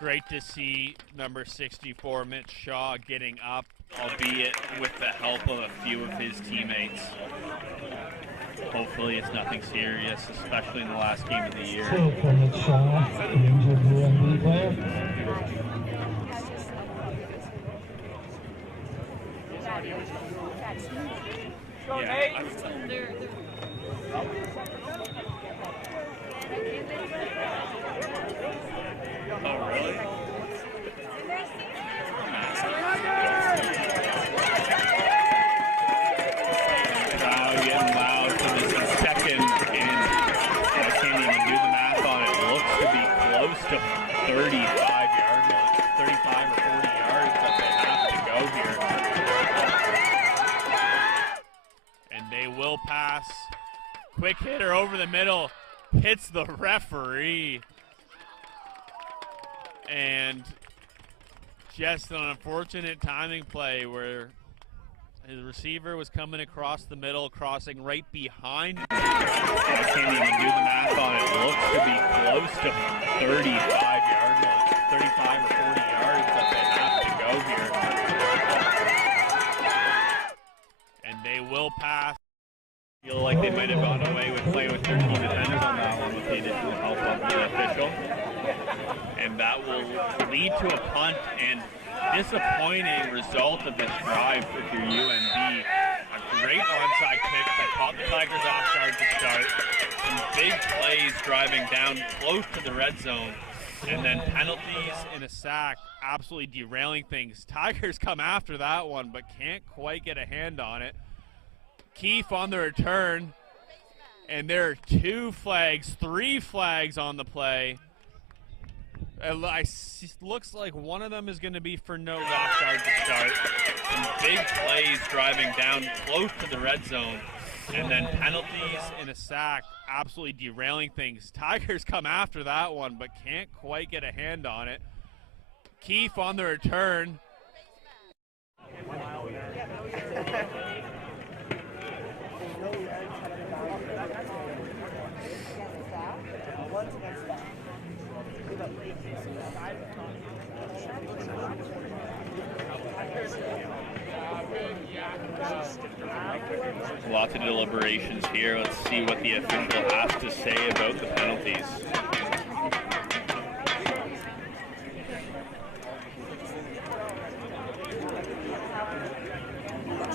Great to see number 64, Mitch Shaw, getting up, albeit with the help of a few of his teammates. Hopefully it's nothing serious, especially in the last game of the year. Two for Mitch Shaw, the injured UMB player. Oh, really? Wow, getting loud for this second, and I can't even do the math on it. It looks to be close to 35 yards, 35 or 40 yards that they have to go here. And they will pass. Quick hitter over the middle, hits the referee. And just an unfortunate timing play where his receiver was coming across the middle, crossing right behind. I can't even do the math on it. It looks to be close to 35 yards, 35 or 40 yards that they have to go here. And they will pass. Feel like they might have gone away with playing with 13 defenders on that one with the additional help of the official. And that will lead to a punt, and disappointing result of this drive for your UNB. A great onside kick that caught the Tigers off guard to start. Some big plays driving down close to the red zone. And then penalties in a sack, absolutely derailing things. Tigers come after that one, but can't quite get a hand on it. Keefe on the return, and there are 2 flags, 3 flags on the play. Looks like one of them is going to be for no off guard to start. Some big plays driving down close to the red zone. And then penalties in a sack, absolutely derailing things. Tigers come after that one, but can't quite get a hand on it. Keefe on the return. Lots of deliberations here. Let's see what the official has to say about the penalties.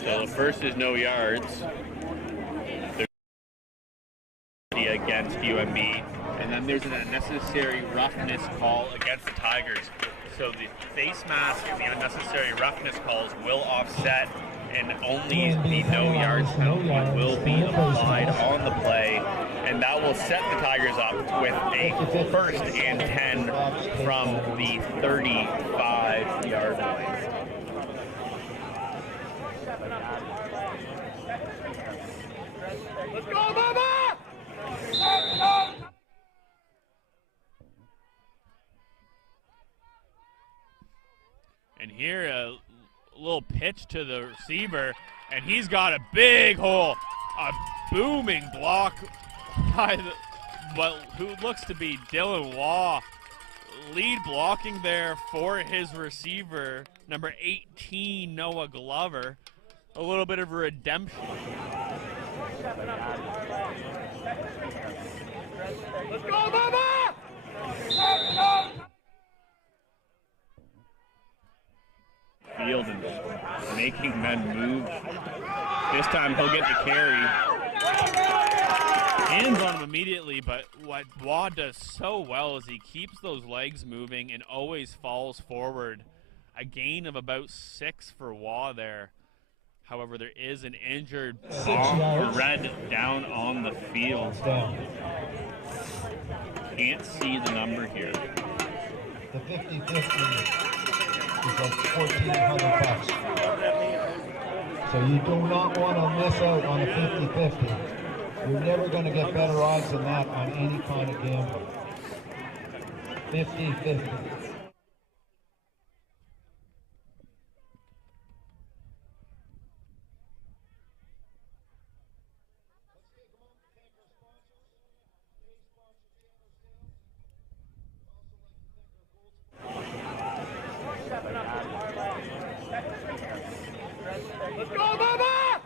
So the first is no yards against UMB, and then there's an unnecessary roughness call against the Tigers. So the face mask and the unnecessary roughness calls will offset, and only the no yards penalty will be applied on the play, and that will set the Tigers up with a first and 10 from the 35-yard line. Let's go, Mama! And here a little pitch to the receiver, and he's got a big hole. A booming block by who looks to be Dylan Waugh. Lead blocking there for his receiver, number 18, Noah Glover. A little bit of a redemption. Let's go, Mama! Field and making men move. This time he'll get the carry. Hands on him immediately, but what Waugh does so well is he keeps those legs moving and always falls forward. A gain of about 6 for Waugh there. However, there is an injured red down on the field. Can't see the number here. The 50-50 is like $1,400. So you do not want to miss out on the 50-50. You're never going to get better odds than that on any kind of gambling. 50-50. Let's go, Mama!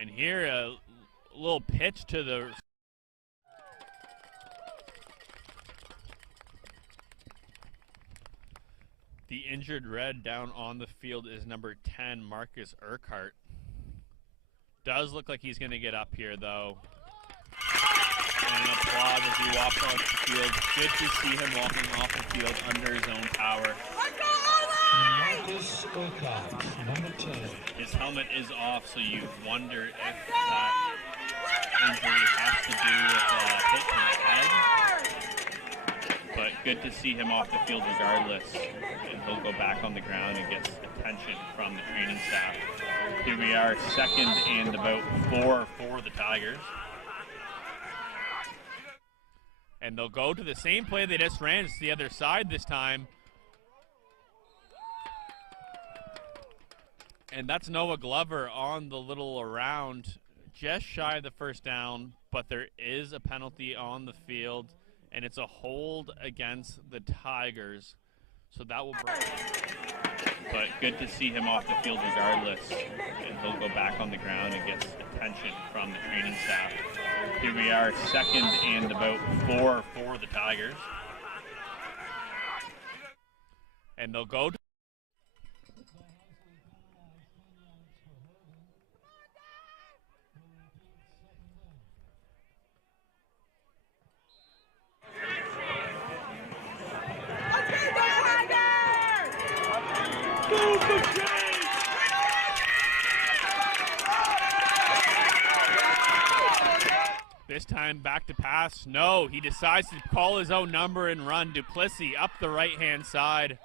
And here, a little pitch to the... The injured red down on the field is number 10, Marcus Urquhart. Does look like he's going to get up here, though. And an applause as he walks off the field. Good to see him walking off the field under his own power. Marcus Urquhart, number 10. His helmet is off, so you wonder if that injury has to do with a hit to the head. But good to see him off the field regardless. And he'll go back on the ground and gets attention from the training staff. Here we are, second and about 4 for the Tigers. And they'll go to the same play they just ran. It's the other side this time. And that's Noah Glover on the little around, just shy of the first down, but there is a penalty on the field, and it's a hold against the Tigers. So that will break. But good to see him off the field regardless, and he'll go back on the ground and gets attention from the training staff. Here we are, second and about 4 for the Tigers. And they'll go to this time back to pass. No, he decides to call his own number and run. Duplessis up the right-hand side.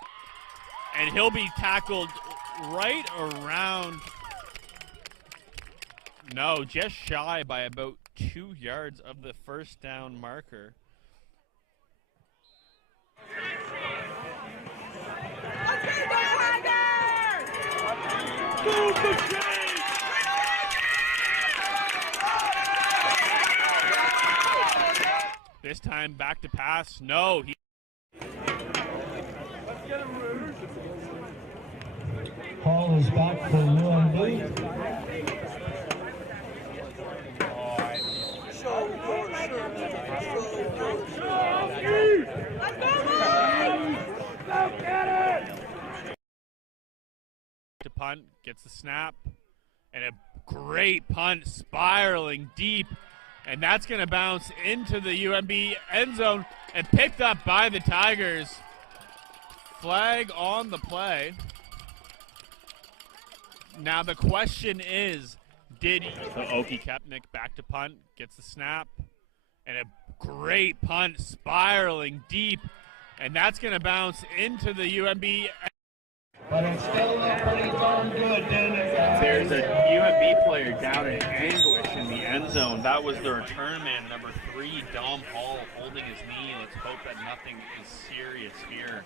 And he'll be tackled right around. No, just shy by about 2 yards of the first down marker. This time back to pass. No, he. Paul is back for UNB. To punt, gets the snap, and a great punt spiraling deep, and that's going to bounce into the UMB end zone and picked up by the Tigers. Flag on the play. Now the question is, did Oki Kepnick back to punt, gets the snap, and a great punt spiraling deep, and that's going to bounce into the UMB. But it's still pretty darn good, There's a UMB player down in anguish in the end zone. That was the return man, number 3, Dom Hall, holding his knee. Let's hope that nothing is serious here.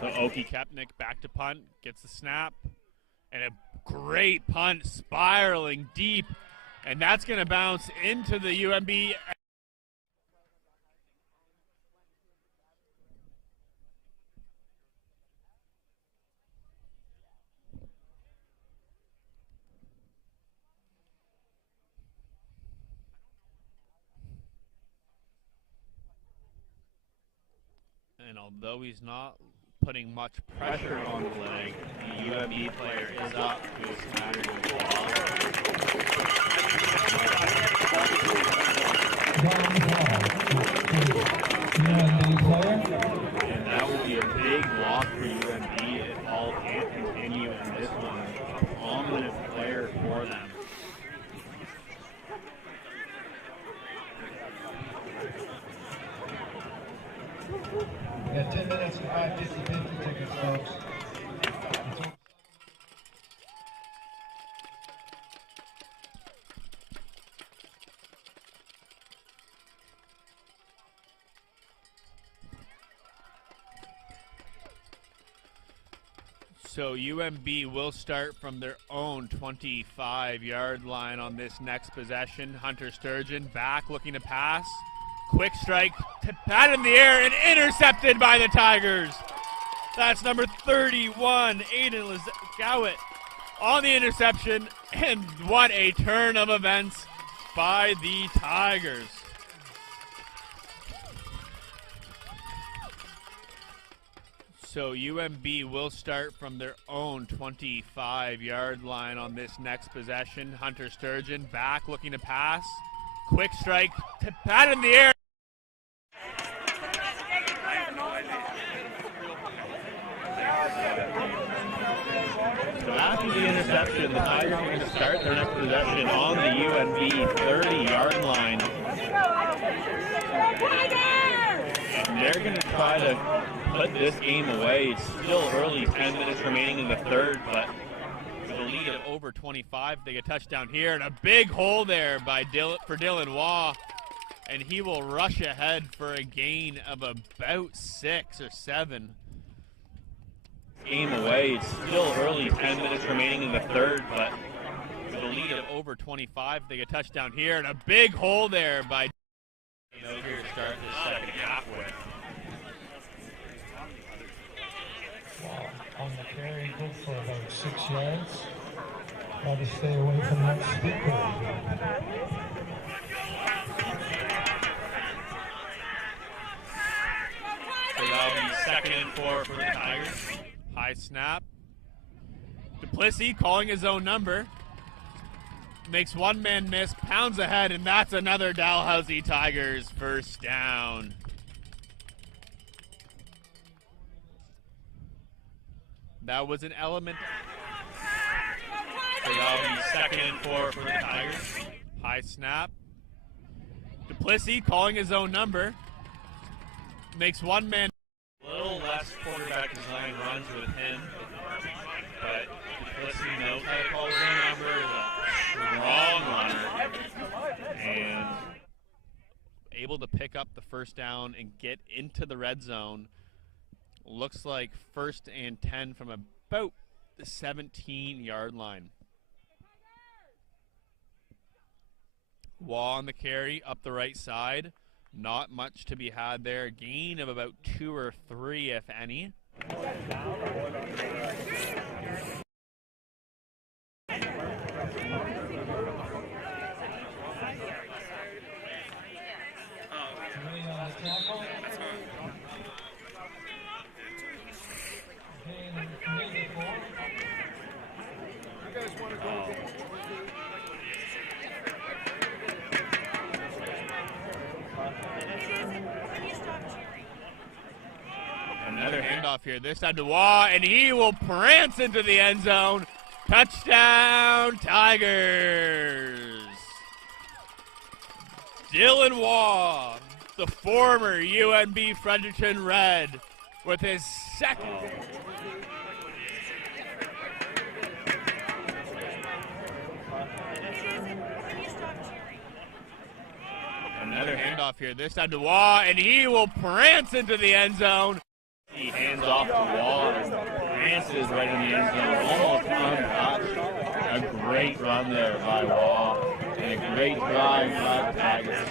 So Oki Kepnick back to punt, gets the snap, and a great punt spiraling deep, and that's going to bounce into the UMB. And although he's not putting much pressure on the leg, the UMB player is up to his standard of law. And that will be a big loss for UMB if all can't continue in this one. A prominent player for them. We got 10 minutes to buy 50-50 tickets, folks. So UMB will start from their own 25-yard line on this next possession. Hunter Sturgeon back looking to pass. Quick strike, pat in the air, and intercepted by the Tigers. That's number 31, Aiden Gowett, on the interception, and what a turn of events by the Tigers. So UMB will start from their own 25-yard line on this next possession. Hunter Sturgeon back looking to pass. Quick strike, pat in the air. So after the interception, the Tigers are going to start their next possession on the UNB 30-yard line. And they're going to try to put this game away. It's still early, 10 minutes remaining in the third, but with a lead of over 25, they get a touchdown here, and a big hole there by for Dylan Waugh, and he will rush ahead for a gain of about 6 or 7. Game away. It's still early, 10 minutes remaining in the third, but with a lead of over 25, they get a touchdown here, and a big hole there by here to start this second half with. Wow, on the carry, good for about 6 yards. Got to stay away from that speaker. So that'll be 2nd and 4 for the Tigers. High snap. Duplessis calling his own number. Makes one man miss, pounds ahead, and that's another Dalhousie Tigers first down. That was an element. So that'll be 2nd and 4 for the Tigers. High snap. Duplessis calling his own number. Makes one man. A little less quarterback design runs with him, but Duplessis knows how to call his own number. Is a strong runner and able to pick up the first down and get into the red zone. Looks like 1st and 10 from about the 17-yard line. Waugh on the carry up the right side. Not much to be had there. Gain of about 2 or 3, if any. Another handoff here, this time to Waugh, and he will prance into the end zone. Touchdown, Tigers! Dylan Waugh, the former UNB Fredericton Red, with his second. Another handoff here, this time to Waugh, and he will prance into the end zone. He hands off to Waugh, prances right in the end zone, almost untouched. A great run there by Waugh, and a great drive by the Tigers.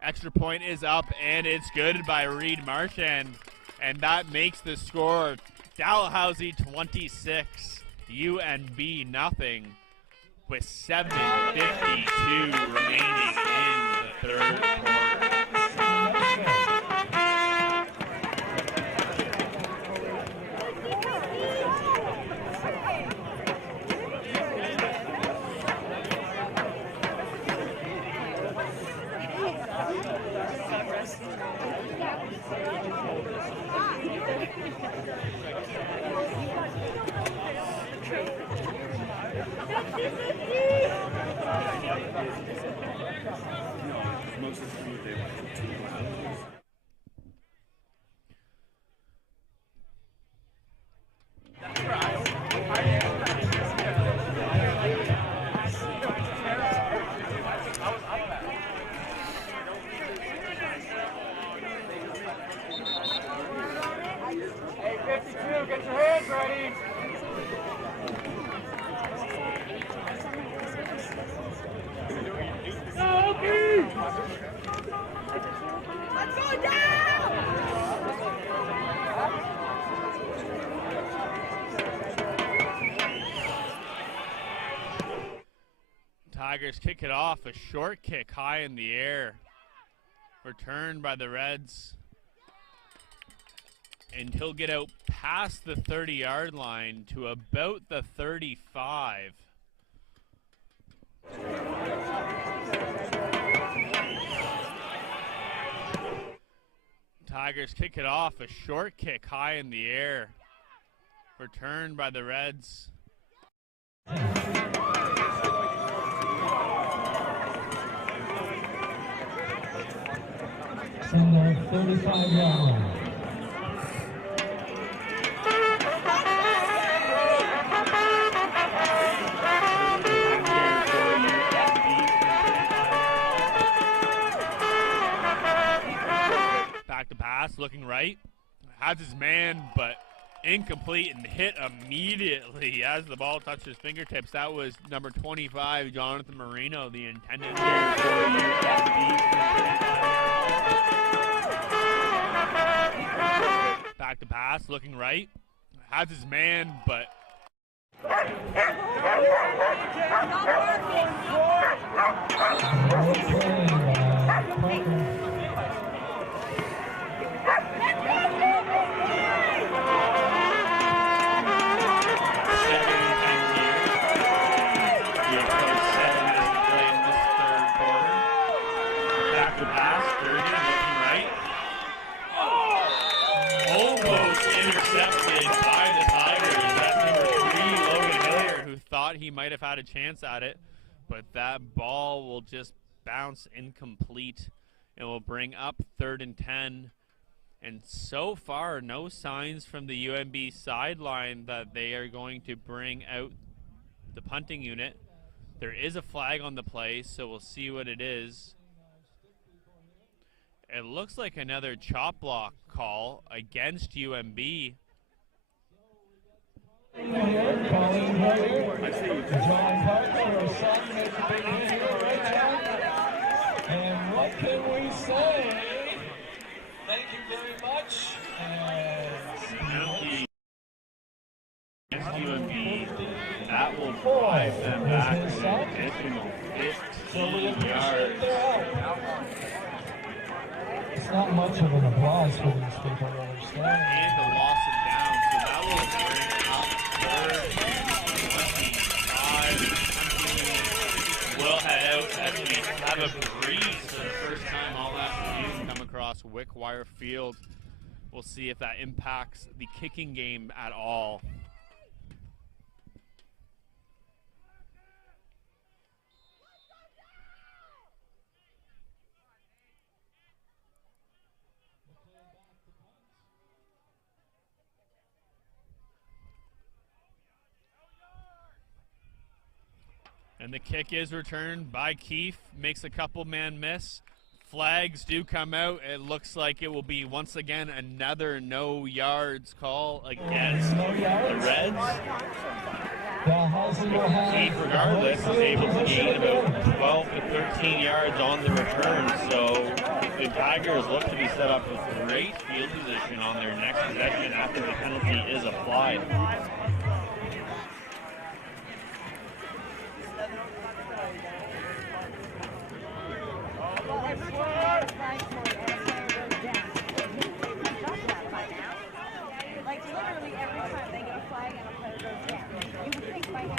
Extra point is up, and it's good by Reed Marchand, and that makes the score Dalhousie 26, UNB nothing, with 7:52 remaining in the third quarter. Tigers kick it off, a short kick high in the air. Returned by the Reds. And he'll get out past the 30-yard line to about the 35. Tigers kick it off, a short kick high in the air. Returned by the Reds. From the 35-yard line. Back to pass, looking right. Has his man, but incomplete and hit immediately as the ball touched his fingertips. That was number 25, Jonathan Marino, the intended. Back to pass, looking right. Has his man, but intercepted by the Tigers. That's number 3, Logan Miller, who thought he might have had a chance at it, but that ball will just bounce incomplete and will bring up 3rd and 10. And so far, no signs from the UMB sideline that they are going to bring out the punting unit. There is a flag on the play, so we'll see what it is. It looks like another chop block call against UMB. And what can we say? Thank you very much. Against UMB, that will drive them back an additional 15 yards. It's not much of an applause for these people, I understand. And the loss of down, so that will bring up 3rd, 25. We'll head out as we have a breeze for the first time all afternoon come across Wickwire Field. We'll see if that impacts the kicking game at all. And the kick is returned by Keefe, makes a couple man miss. Flags do come out. It looks like it will be once again another no yards call against the Reds. Keefe, regardless, is able to gain about 12 to 13 yards on the return. So the Tigers look to be set up with great field position on their next possession after the penalty is applied. Like literally every time they get a flag and a player goes down. You would think by now,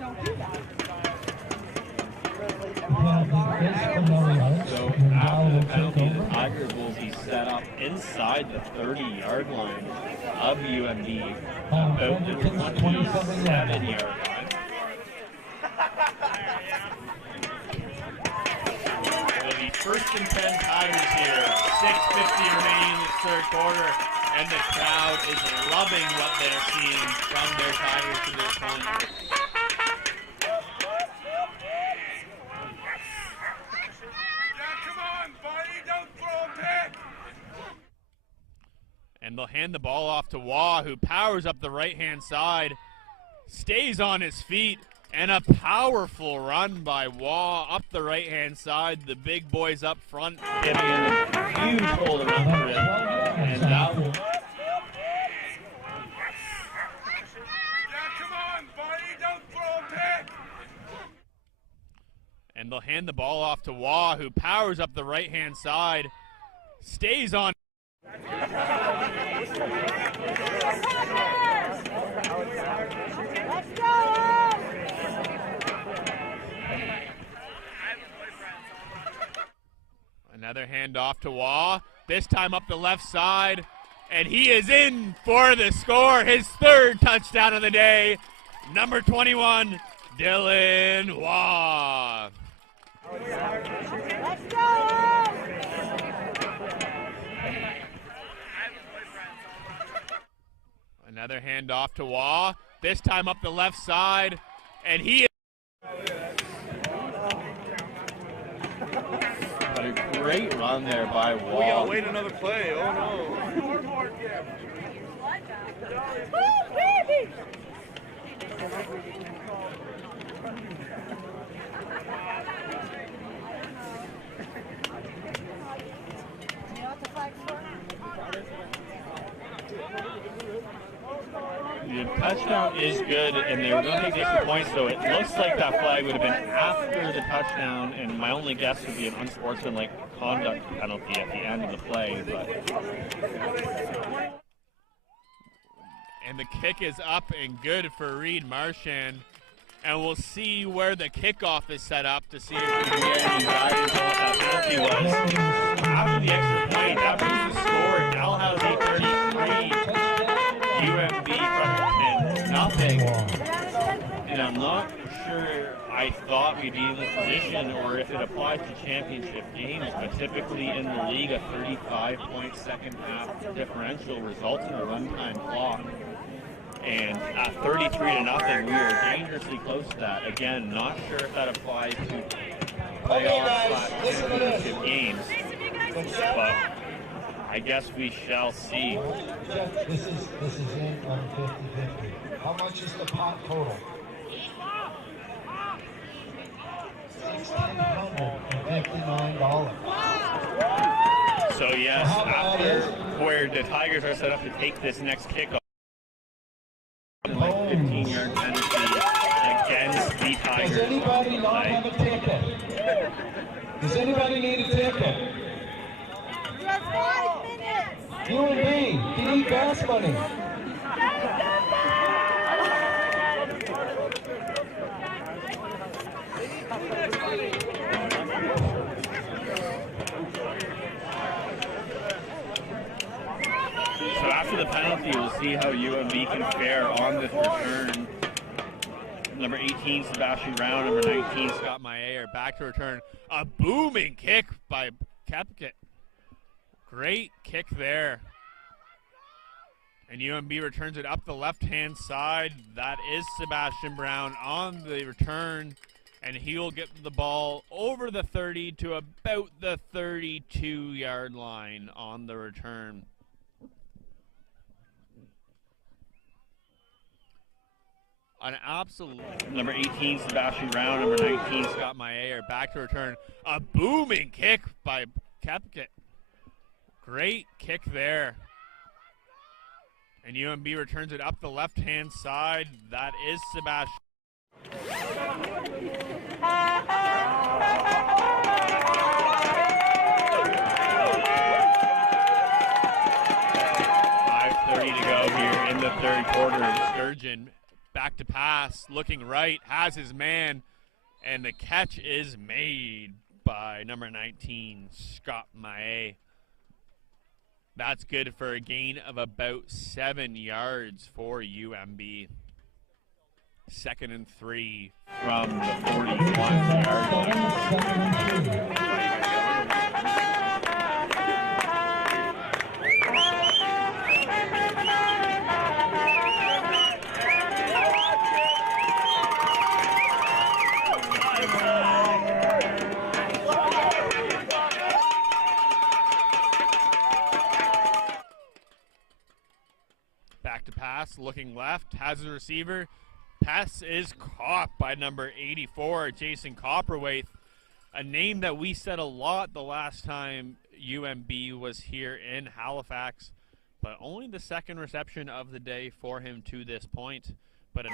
don't do that. So after the penalty, the Tigers will be set up inside the 30-yard line of UMB, about the 27-yard line. First and 10 Tigers here. 6:50 remaining in the third quarter, and the crowd is loving what they're seeing from their Tigers to this point. And they'll hand the ball off to Waugh, who powers up the right-hand side, stays on his feet, and a powerful run by Waugh up the right-hand side. The big boys up front giving him a huge hold around the rim. And that will... And they'll hand the ball off to Waugh, who powers up the right-hand side, stays on. Let's go! Another handoff to Waugh, this time up the left side, and he is in for the score, his third touchdown of the day. Number 21, Dylan Waugh. Let's go! Another handoff to Waugh, this time up the left side, and he is... But a great run there by Waugh. We gotta wait another play. Oh no. The touchdown is good, and they were going to take extra points, so it looks like that flag would have been after the touchdown, and my only guess would be an unsportsmanlike conduct penalty at the end of the play. But and the kick is up and good for Reed Marchand, and we'll see where the kickoff is set up to see if we can get any guidance on what that penalty was. After the extra point, that was the score. Dalhousie 33, UMB Fredericton nothing. And I'm not sure I thought we'd be in this position or if it applies to championship games, but typically in the league a 35-point second half differential results in a runtime clock. And at 33-0, we are dangerously close to that. Again, not sure if that applies to playoff/championship games, but I guess we shall see. This is in on 50-50. How much is the pot total? $1,659. So yes, after where the Tigers are set up to take this next kickoff, 15-yard penalty against the Tigers. Does anybody not have a ticket? Does anybody need a ticket? You have 5 minutes! UMB, you need gas money. So after the penalty, we'll see how UMB can fare on this return. Number 18, Sebastian Brown. Number 19, Scott Maillet are back to return. A booming kick by Kepkett. Great kick there. And UMB returns it up the left-hand side. That is Sebastian Brown on the return. And he will get the ball over the 30 to about the 32-yard line on the return. An absolute... Number 18, Sebastian Brown. Number 19, Scott Maillet are back to return. A booming kick by Kepkett. Great kick there. And UMB returns it up the left-hand side. That is Sebastian. .5:30 to go here in the third quarter. Sturgeon back to pass, looking right, has his man, and the catch is made by number 19, Scott Maillet. That's good for a gain of about 7 yards for UMB. 2nd and 3 from the 41-yard line. Back to pass, looking left, has the receiver. Pass is caught by number 84, Jason Copperwaith, a name that we said a lot the last time UMB was here in Halifax, but only the second reception of the day for him to this point. But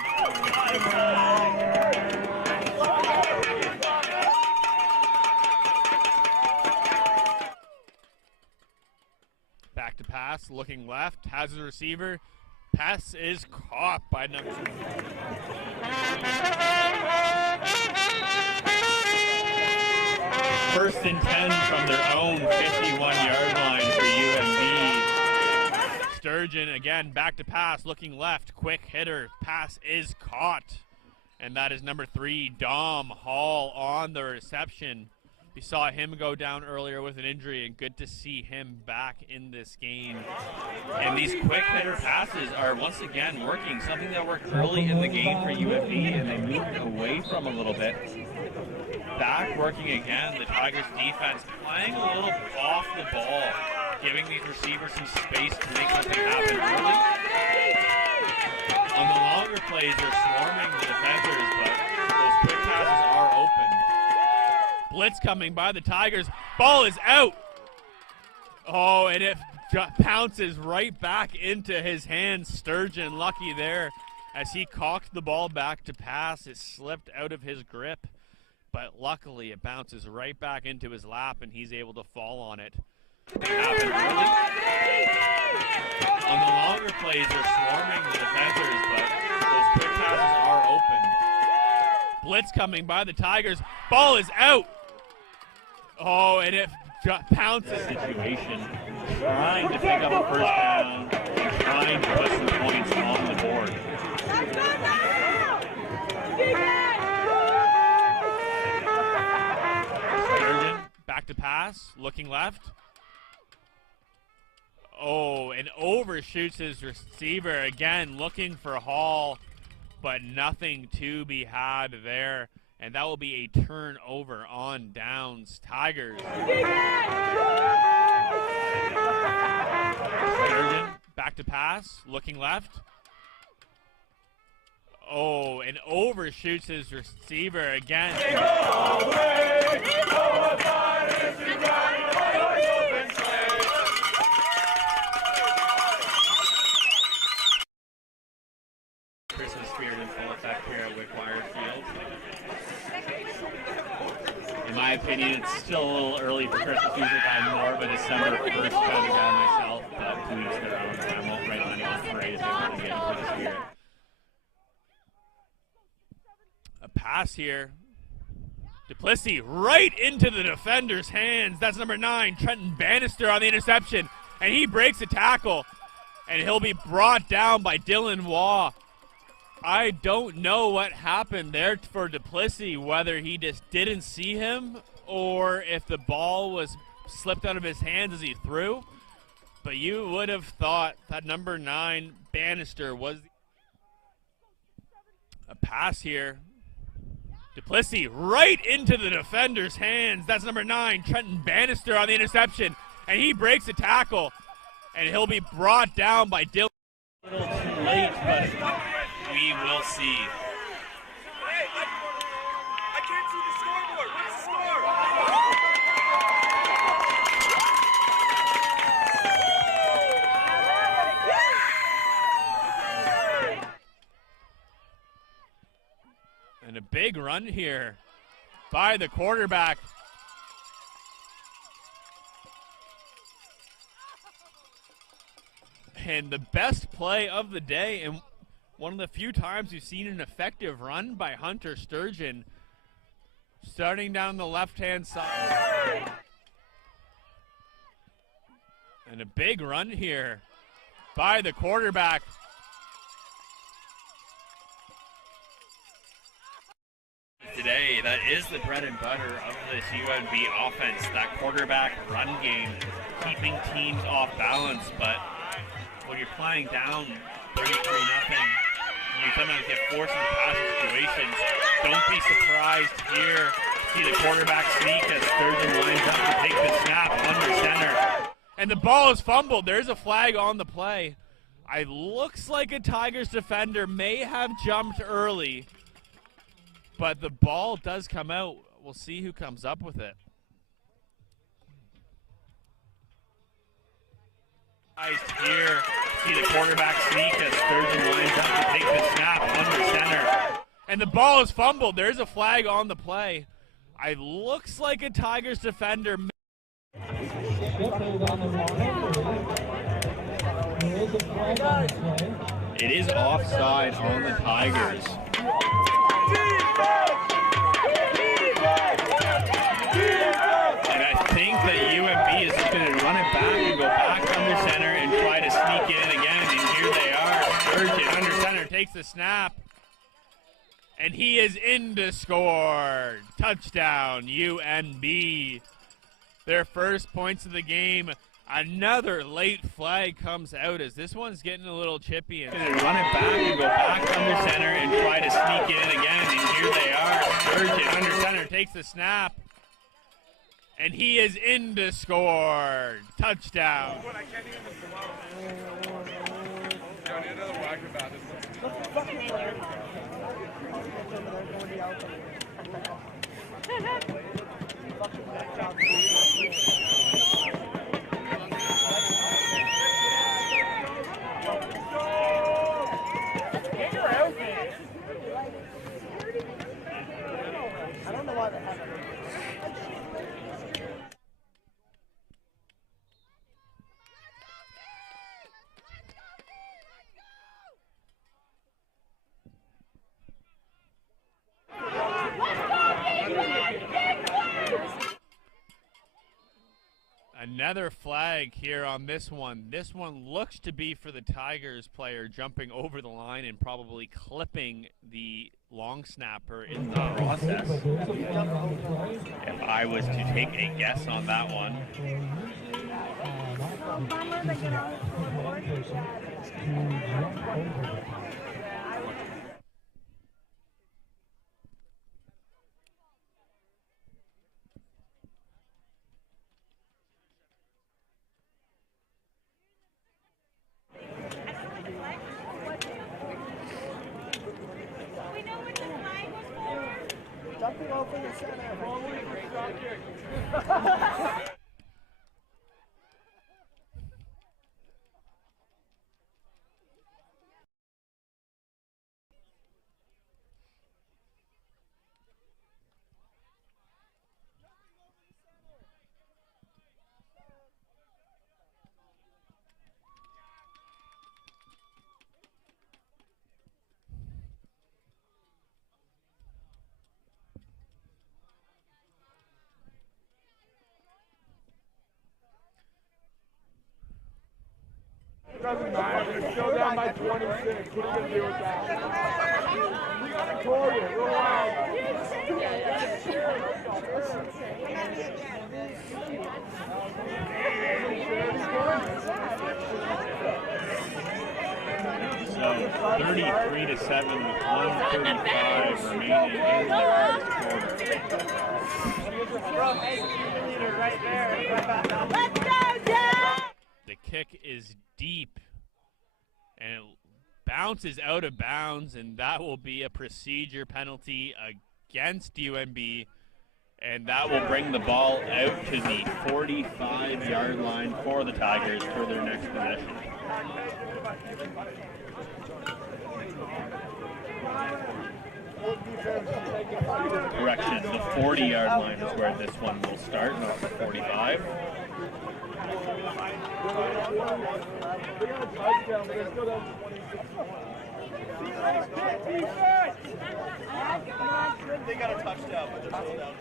back to pass, looking left, has the receiver. Pass is caught by number. First and 10 from their own 51-yard line for UMB. Sturgeon again, back to pass, looking left, quick hitter, pass is caught. And that is number 3, Dom Hall on the reception. We saw him go down earlier with an injury, and good to see him back in this game. And these quick hitter passes are once again working, something that worked early in the game for UMB, and they moved away from a little bit. Back working again, the Tigers defense playing a little off the ball, giving these receivers some space to make something happen early. On the longer plays, they're swarming the defenders, but those quick passes are open. Blitz coming by the Tigers. Ball is out. Oh, and it pounces right back into his hands. Sturgeon lucky there as he cocked the ball back to pass. It slipped out of his grip, but luckily it bounces right back into his lap and he's able to fall on it. On the longer plays, they're swarming the defenders, but those quick passes are open. Blitz coming by the Tigers. Ball is out. Oh, and it pounces. Situation, trying to pick up a first down, trying to put some points on the board. Sturgeon, back to pass, looking left. Oh, and overshoots his receiver again, looking for Hall, but nothing to be had there. And that will be a turnover on downs. Tigers. Sturgeon, back to pass, looking left. Oh, and overshoots his receiver again. Christmas spirit in full effect here at Wickwire Field. In my opinion, it's still a little early for Christmas music. I'm more of a December 1st kind of guy myself, but to each their own. I won't write on anyone's parade if they want to get into the spirit. A pass here. Duplessis right into the defender's hands. That's number 9, Trenton Bannister on the interception. And he breaks a tackle. And he'll be brought down by Dylan Waugh. I don't know what happened there for Duplessis, whether he just didn't see him or if the ball was slipped out of his hands as he threw. But you would have thought that number 9, Bannister, was a pass here. Duplessis right into the defender's hands. That's number 9, Trenton Bannister on the interception. And he breaks a tackle. And he'll be brought down by Dylan. A little too late, but we will see. Hey, I can't see the scoreboard. What's the And a big run here by the quarterback. And the best play of the day, and one of the few times you've seen an effective run by Hunter Sturgeon, starting down the left-hand side. And a big run here by the quarterback. Today, that is the bread and butter of this UNB offense, that quarterback run game, keeping teams off balance, but when you're playing down 33-0, you sometimes get forced into passing situations. Don't be surprised here to see the quarterback sneak as Sturgeon lines up to take the snap under center. And the ball is fumbled. There's a flag on the play. It looks like a Tigers defender may have jumped early, but the ball does come out. We'll see who comes up with it. Here, see the quarterback sneak as Sturgeon lines up to take the snap under center. And the ball is fumbled. There's a flag on the play. It looks like a Tigers defender. It is offside on the Tigers. And I think that UMB is just going to run it back and go back under center and try to sneak in again. And here they are. Sturgeon under center takes the snap. And he is in to score. Touchdown, UNB. Their first points of the game. Another late flag comes out as this one's getting a little chippy. And run it back and go back under center and try to sneak in again. And here they are. Sturgeon under center takes the snap. And he is in to score. Touchdown. I don't know why they have it. Another flag here on this one. This one looks to be for the Tigers player jumping over the line and probably clipping the long snapper in the process. If I was to take a guess on that one, Jumping over the center. Doesn't matter. It's still down by 26. What are you going to do with that? We got to call you. so 33-7 with 1:35 remaining in the Let's go, Dad! The kick is deep and it bounces out of bounds, and that will be a procedure penalty against UMB, and that will bring the ball out to the 45-yard line for the Tigers for their next possession. Correction, the 40-yard line is where this one will start, not the 45. They got a touchdown, but they're still down.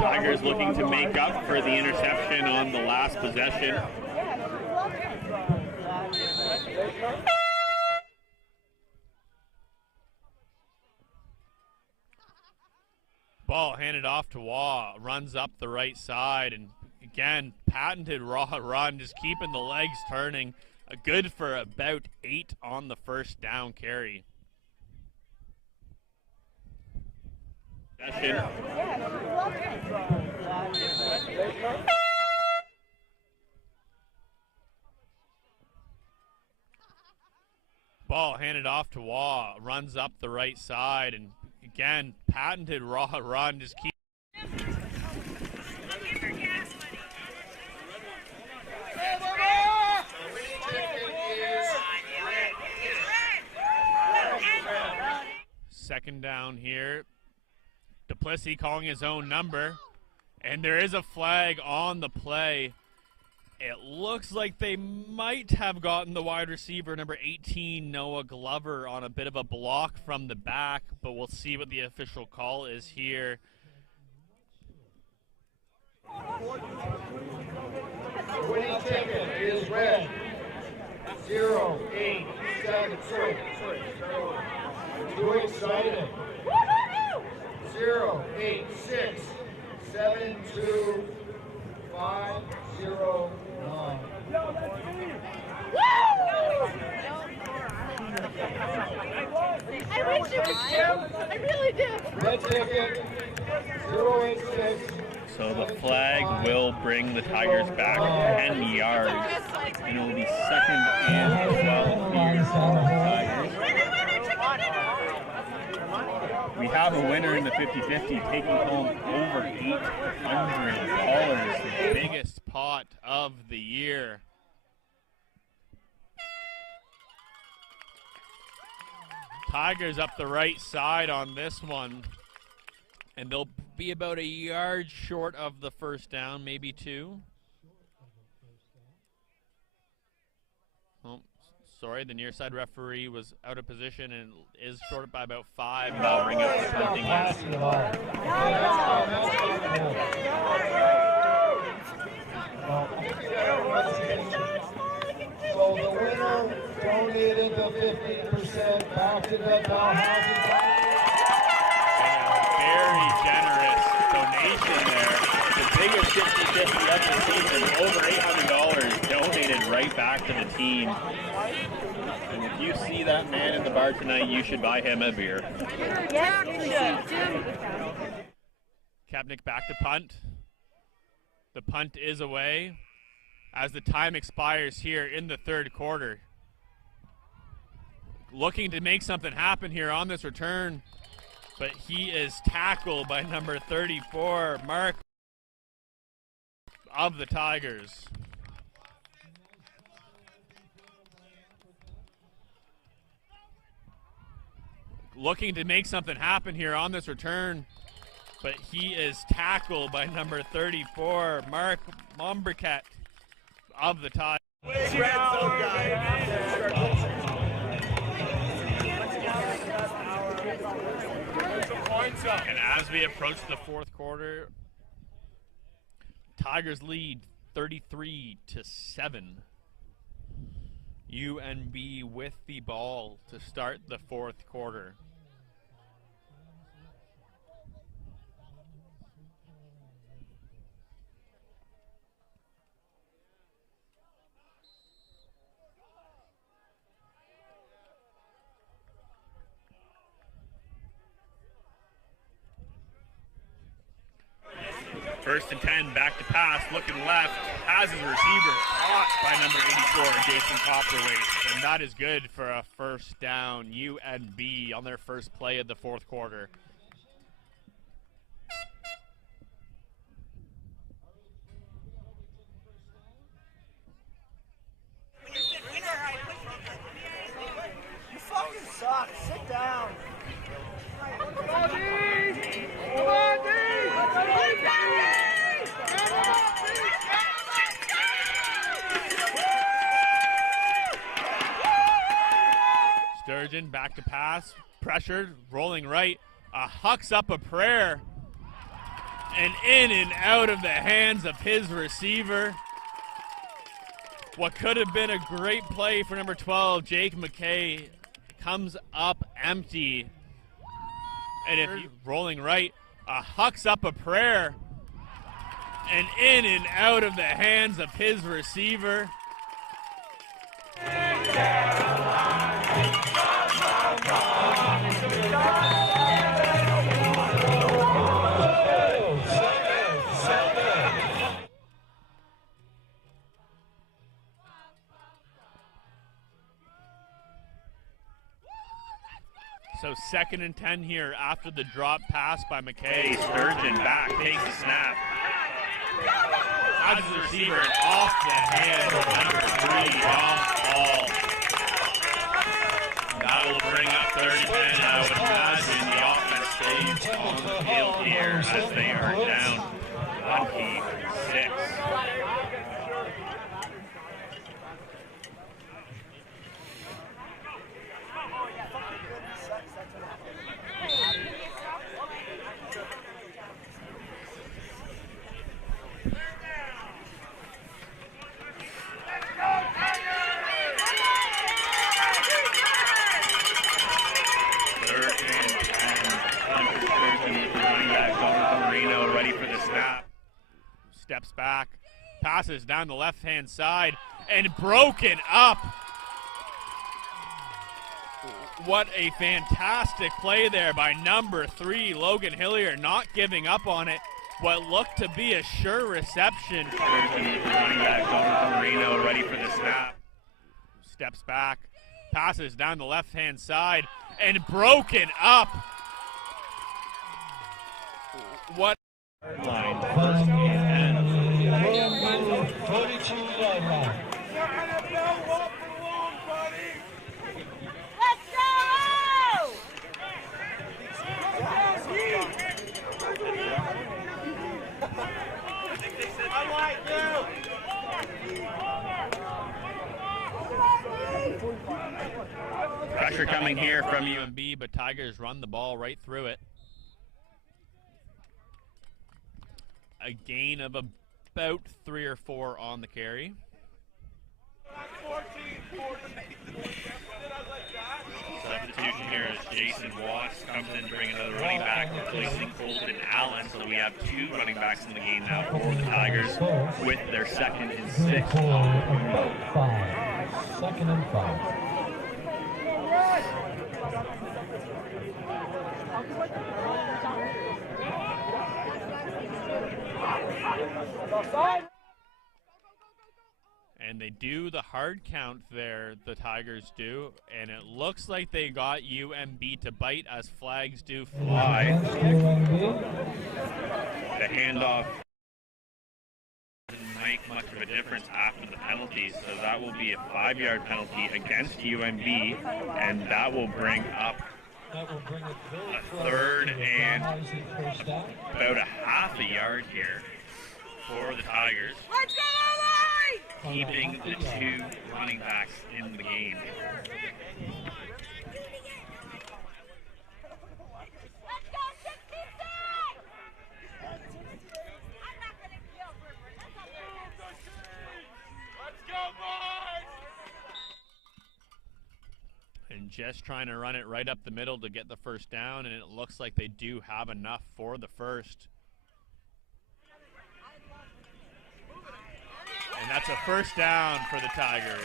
Tigers looking to make up for the interception on the last possession. Ball handed off to Waugh, runs up the right side, and again, patented raw run, just keeping the legs turning. Good for about 8 on the first down carry. Possession. Ball handed off to Waugh, runs up the right side, and again, patented raw run, just keep. Second down here. Duplessis calling his own number, and there is a flag on the play. It looks like they might have gotten the wide receiver, number 18, Noah Glover, on a bit of a block from the back, but we'll see what the official call is here. The winning ticket is red 0873. Too excited. 08672509. I wish you could do. I really do. Red ticket 086. So the flag will bring the Tigers back 10 yards, and it will be second and 12 here for the Tigers. We have a winner in the 50-50, taking home over $800. The biggest pot of the year. Tigers up the right side on this one, and they'll be about a yard short of the first down, maybe two. Oh, sorry, the near side referee was out of position and is short by about 5. I'll bring up the punting unit. So the winner donated the 50% back to the Dalhousie. Very generous donation there. The biggest 50-50 of the season, over $800 donated right back to the team. And if you see that man in the bar tonight, you should buy him a beer. Yes, you should. Kapnick back to punt. The punt is away as the time expires here in the third quarter. Looking to make something happen here on this return, but he is tackled by number 34, Mark of the Tigers. Looking to make something happen here on this return, but he is tackled by number 34, Mark Mombercat of the Tigers. And as we approach the fourth quarter, Tigers lead 33-7. UNB with the ball to start the fourth quarter. First and 10, back to pass, looking left, has his receiver caught by number 84, Jason Copperwaite. And that is good for a first down. UNB on their first play of the fourth quarter. You fucking suck. Sit down. Come on, D! Come on, D! Sturgeon back to pass, pressured, rolling right, hucks up a prayer, and in and out of the hands of his receiver. What could have been a great play for number 12, Jake McKay, comes up empty. And if you rolling right, hucks up a prayer, and in and out of the hands of his receiver. So 2nd and 10 here after the drop pass by McKay. Sturgeon back, takes the snap. Has the receiver off the hand of number 3, Dom Hall. That will bring up 3rd and 10. I would imagine the offense stays on the field here as they are down 26. Steps back, passes down the left-hand side, and broken up. What a fantastic play there by number 3, Logan Hillier, not giving up on it. What looked to be a sure reception. Running back Marino ready for the snap. Steps back, passes down the left-hand side, and broken up. What? Line, 1st and 42-yard line. Let's go! Pressure coming here from UMB, but Tigers run the ball right through it. A gain of about 3 or 4 on the carry. Substitution here as Jason Watts comes in to bring another running back, replacing Colton Allen. So we have 2 running backs in the game now for the Tigers with their 2nd and 6. 2nd and 5. And they do the hard count there, the Tigers do, and it looks like they got UMB to bite as flags do fly. The handoff doesn't make much of a difference after the penalties, so that will be a 5-yard penalty against UMB, and that will bring up a 3rd and about a half a yard here for the Tigers. Let's go, Ollie! Keeping the 2 running backs in the game. Let's go, 66! Let's go, boys! And just trying to run it right up the middle to get the first down, and it looks like they do have enough for the first. And that's a first down for the Tigers.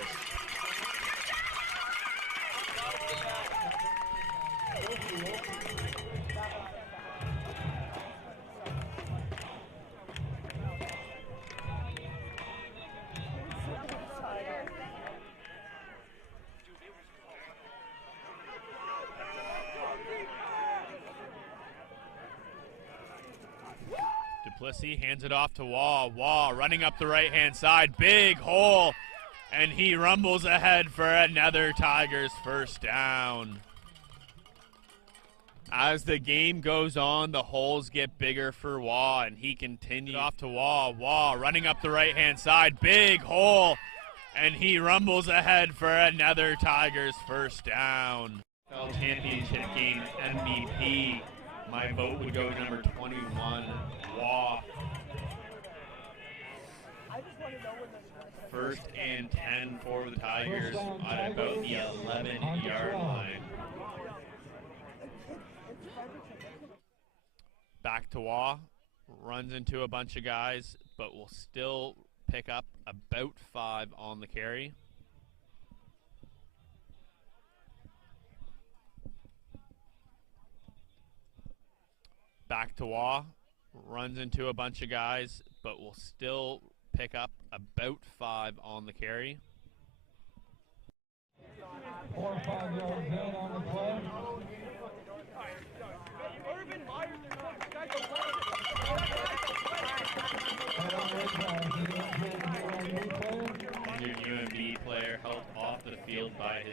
Duplessis hands it off to Waugh. Waugh running up the right-hand side. Big hole. And he rumbles ahead for another Tigers first down. As the game goes on, the holes get bigger for Waugh, and he continues off to Waugh. Waugh running up the right-hand side. Big hole. And he rumbles ahead for another Tigers first down. AFL Championship game MVP. My vote would go to number 21, Waugh. 1st and 10 for the Tigers at about the 11-yard line. Back to Waugh. Runs into a bunch of guys, but will still pick up about 5 on the carry. Back to Waugh. Runs into a bunch of guys, but will still pick up about 5 on the carry. 4 or 5 yard gain on the play.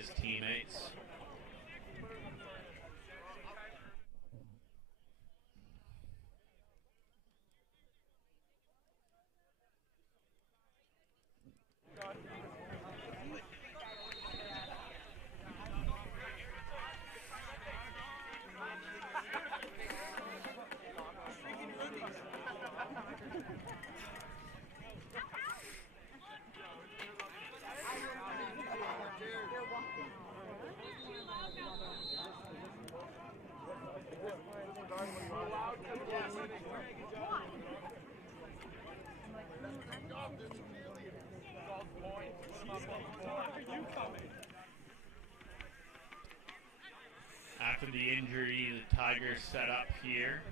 his teammates. After the injury, the Tigers set up here.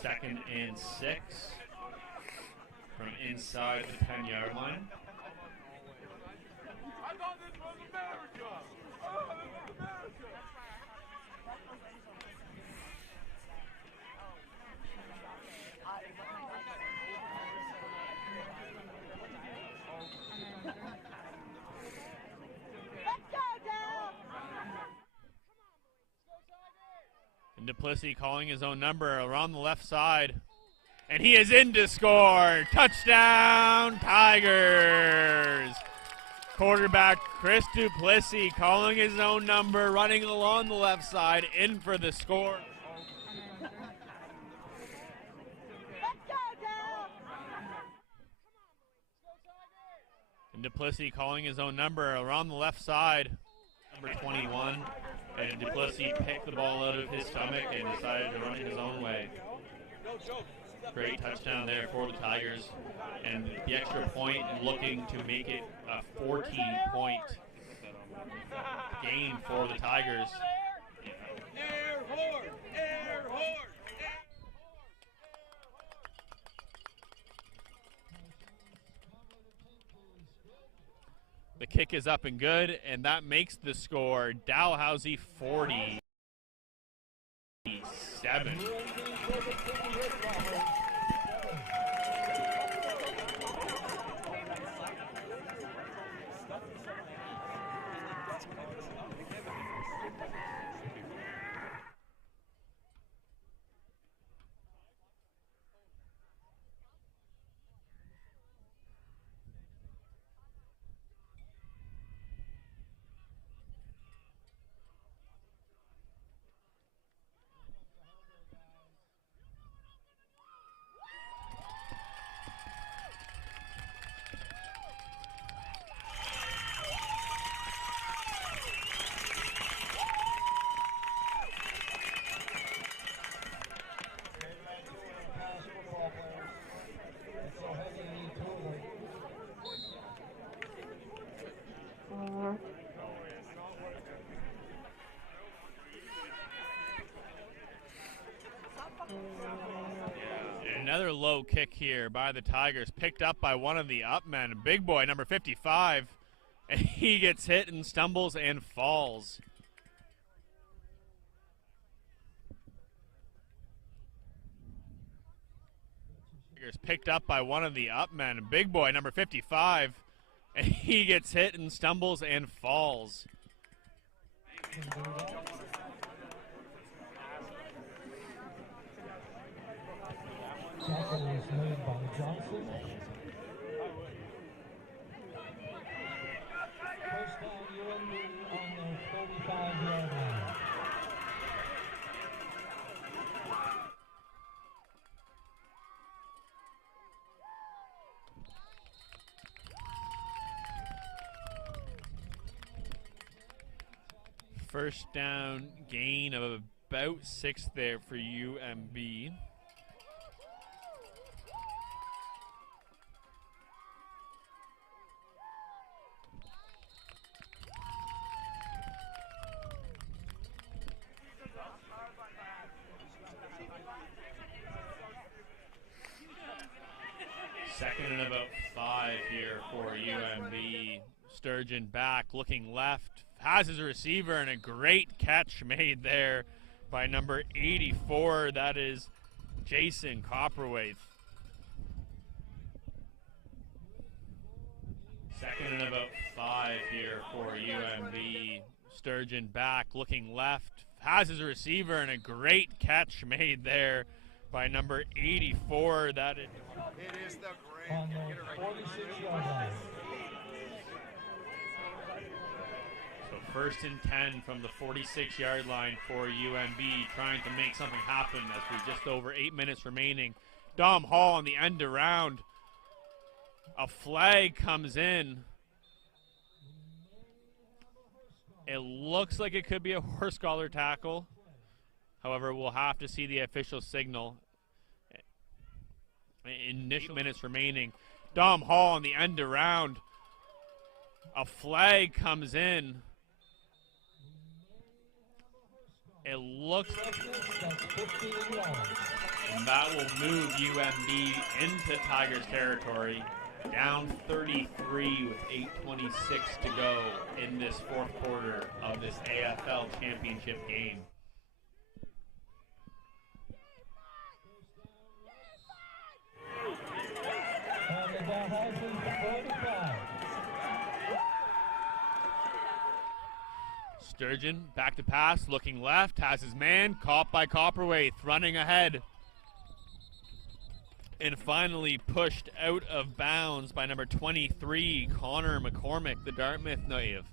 Second and 6 from inside the 10-yard line. I thought this was America. Oh, this is America. And Duplessis calling his own number around the left side. And he is in to score. Touchdown, Tigers. Quarterback Chris Duplessis calling his own number, running along the left side, in for the score. And Duplessis calling his own number around the left side, number 21. And Duplessis picked the ball out of his stomach and decided to run it his own way. Great touchdown there for the Tigers. And the extra point looking to make it a 14-point game for the Tigers. Air horn! Air horn! The kick is up and good, and that makes the score Dalhousie 47. Another low kick here by the Tigers, picked up by one of the up men, big boy, number 55. And he gets hit and stumbles and falls. Tigers picked up by one of the up men, big boy, number 55. And he gets hit and stumbles and falls. Tackle was made by Johnson. First down, UNB on their 35-yard line. First down gain of about 6 there for UMB. Second and about 5 here for UMB. Sturgeon back, looking left, has his receiver, and a great catch made there by number 84. That is Jason Copperwaith. Second and about 5 here for UMB. Sturgeon back, looking left, has his receiver, and a great catch made there by number 84. That it is the on the 46-yard line. So first and 10 from the 46-yard line for UMB, trying to make something happen as we're just over 8 minutes remaining. Dom Hall on the end around. A flag comes in. It looks like it could be a horse collar tackle. However, we'll have to see the official signal. Initial minutes remaining. Dom Hall on the end around. A flag comes in. It looks like and that will move UMB into Tigers territory. Down 33 with 8:26 to go in this fourth quarter of this AFL championship game. Sturgeon back to pass, looking left, has his man, caught by Copperwaith, running ahead. And finally pushed out of bounds by number 23, Connor McCormick, the Dartmouth native.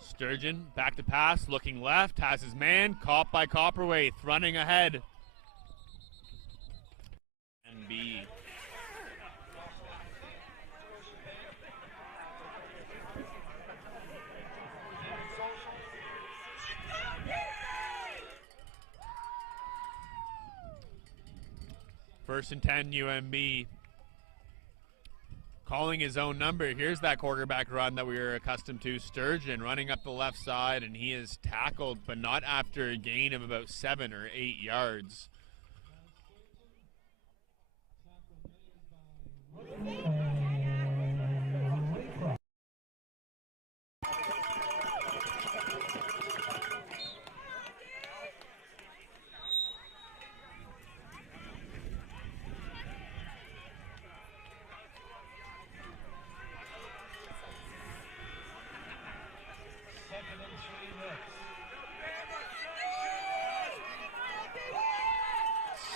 Sturgeon back to pass, looking left, has his man, caught by Copperwaith, running ahead. And B. First and 10, UMB. Calling his own number. Here's that quarterback run that we were accustomed to. Sturgeon running up the left side, and he is tackled, but not after a gain of about 7 or 8 yards.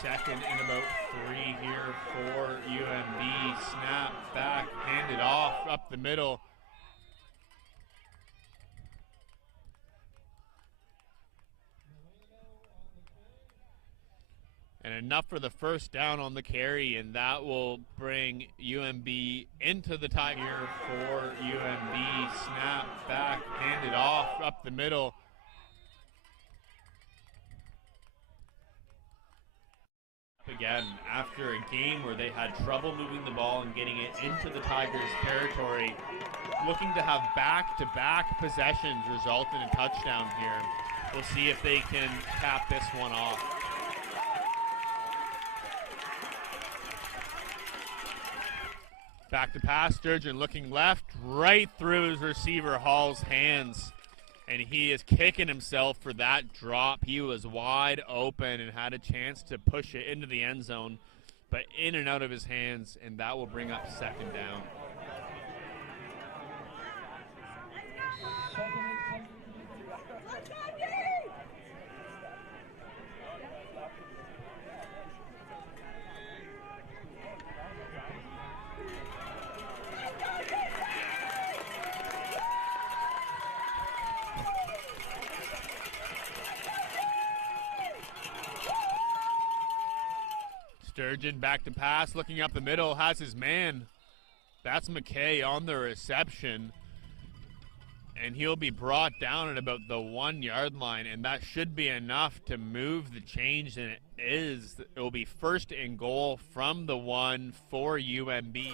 Second and about 3 here for UMB. Snap back, handed off up the middle. And enough for the first down on the carry, and that will bring UMB into the tie here for UMB. Snap back, handed off up the middle. Again, after a game where they had trouble moving the ball and getting it into the Tigers' territory, looking to have back-to-back possessions result in a touchdown here. We'll see if they can cap this one off. Back to pass, Sturgeon looking left, right through his receiver Hall's hands. And he is kicking himself for that drop. He was wide open and had a chance to push it into the end zone, but in and out of his hands, and that will bring up second down. Sturgeon back to pass, looking up the middle, has his man. That's McKay on the reception. And he'll be brought down at about the 1 yard line, and that should be enough to move the change, and it is. It will be first and goal from the 1 for UMB.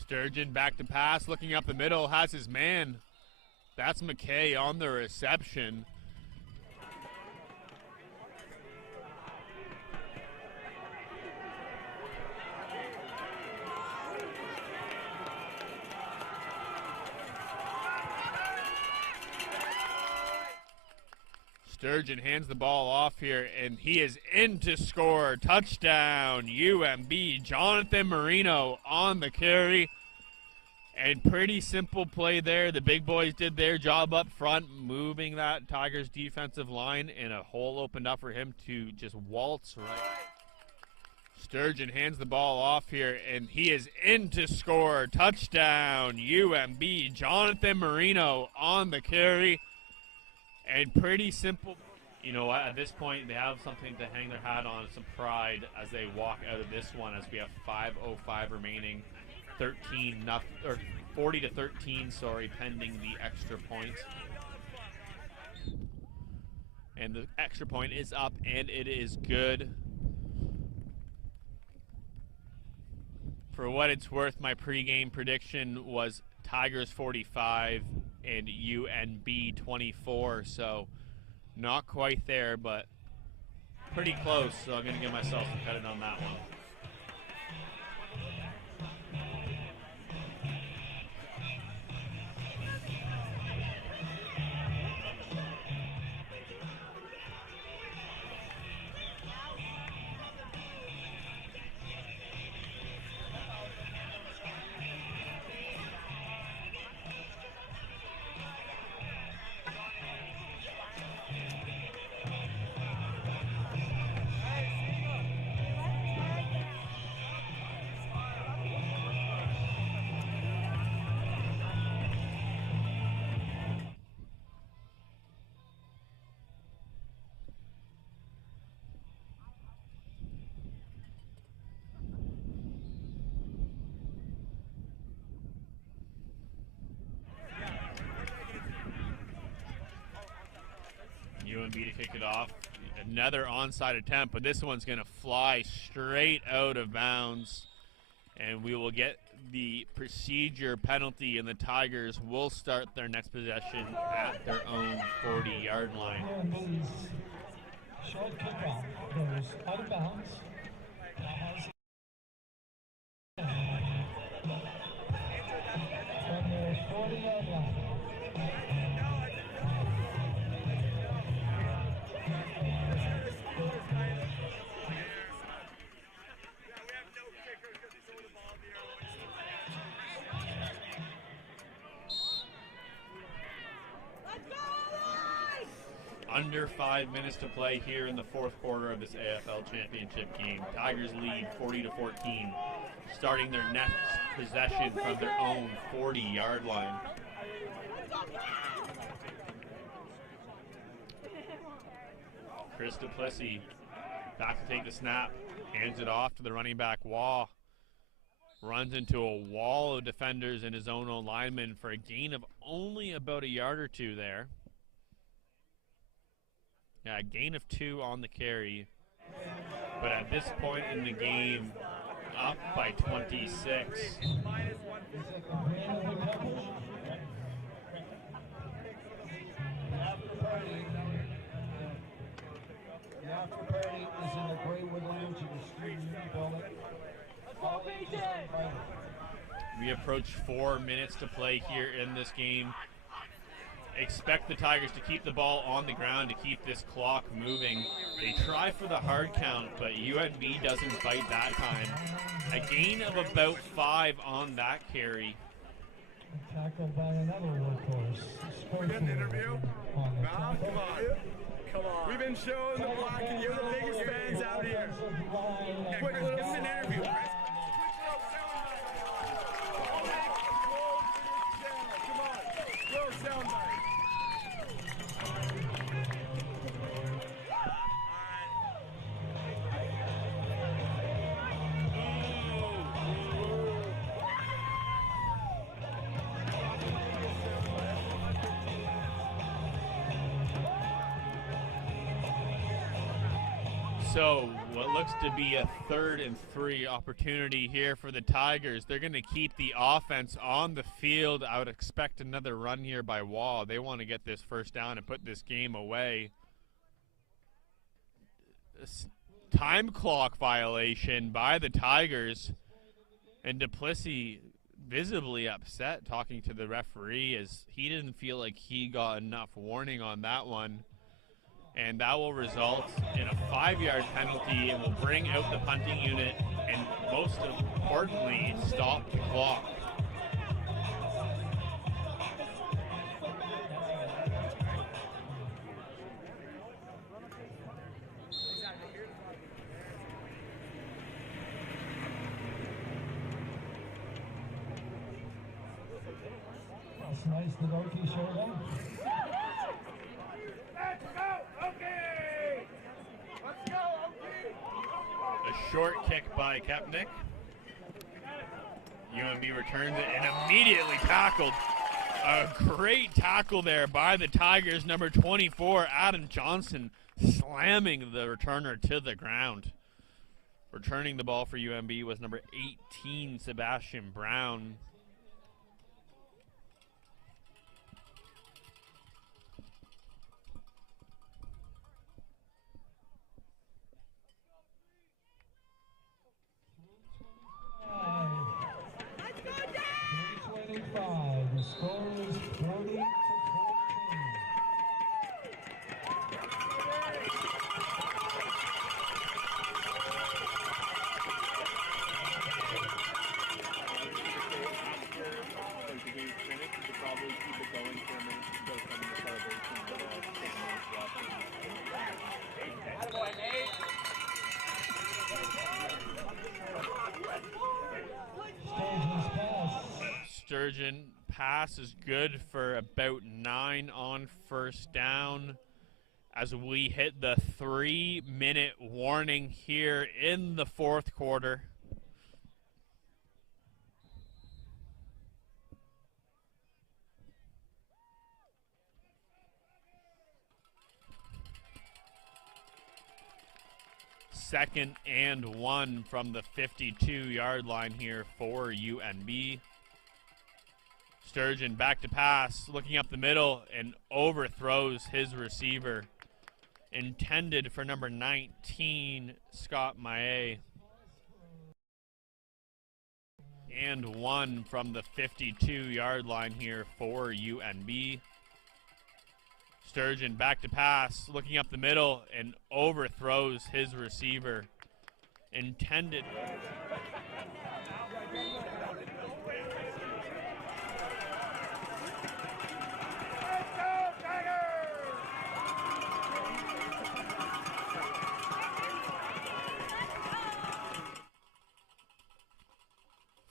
Sturgeon back to pass, looking up the middle, has his man. That's McKay on the reception. Sturgeon hands the ball off here, and he is in to score. Touchdown, UMB. Jonathan Marino on the carry. And pretty simple play there. The big boys did their job up front, moving that Tigers defensive line, and a hole opened up for him to just waltz right. Sturgeon hands the ball off here, and he is in to score. Touchdown, UMB. Jonathan Marino on the carry. And pretty simple. You know what? At this point, they have something to hang their hat on, some pride as they walk out of this one, as we have 5:05 remaining. 40 to 13, sorry, pending the extra point. And the extra point is up, and it is good. For what it's worth, my pregame prediction was Tigers 45 and UNB 24, so not quite there, but pretty close, so I'm going to give myself some credit on that one. UNB to kick it off. Another onside attempt, but this one's going to fly straight out of bounds. And we will get the procedure penalty, and the Tigers will start their next possession at their own 40-yard line. Short kickoff goes out of bounds. From their 40-yard line. Under 5 minutes to play here in the fourth quarter of this AFL championship game. Tigers lead 40 to 14, starting their next possession from their own 40-yard line. Chris Duplessis back to take the snap, hands it off to the running back Waugh. Runs into a wall of defenders and his own lineman for a gain of only about a yard or two there. Yeah, a gain of 2 on the carry. But at this point in the game, up by 26. The after party is in the Graywood Lounge in the student building. We approach 4 minutes to play here in this game. Expect the Tigers to keep the ball on the ground to keep this clock moving. They try for the hard count, but UNB doesn't bite that time. A gain of about 5 on that carry. Tackled by another workhorse. Get an interview? Come on. Come on. We've been showing the block, and you're the biggest fans out here. Quick, give him an interview, Chris. Come on. Little soundbite. So what looks to be a 3rd and 3 opportunity here for the Tigers. They're going to keep the offense on the field. I would expect another run here by Wall. They want to get this first down and put this game away. This time clock violation by the Tigers. And Duplessis visibly upset talking to the referee as he didn't feel like he got enough warning on that one. And that will result in a 5-yard penalty and will bring out the punting unit and, most importantly, stop the clock. That's nice, the Okie showed up. Let's go, Okie! Let's go, Okie! A short kick by Kepnick. UNB returns it and immediately tackled. A great tackle there by the Tigers. Number 24, Adam Johnson, slamming the returner to the ground. Returning the ball for UNB was number 18, Sebastian Brown. The score is 40-14. Sturgeon pass is good for about 9 on first down as we hit the 3-minute warning here in the fourth quarter. Second and 1 from the 52-yard line here for UNB. Sturgeon back to pass, looking up the middle, and overthrows his receiver. Intended for number 19, Scott Maillet. And 1 from the 52-yard line here for UNB. Sturgeon back to pass, looking up the middle, and overthrows his receiver. Intended.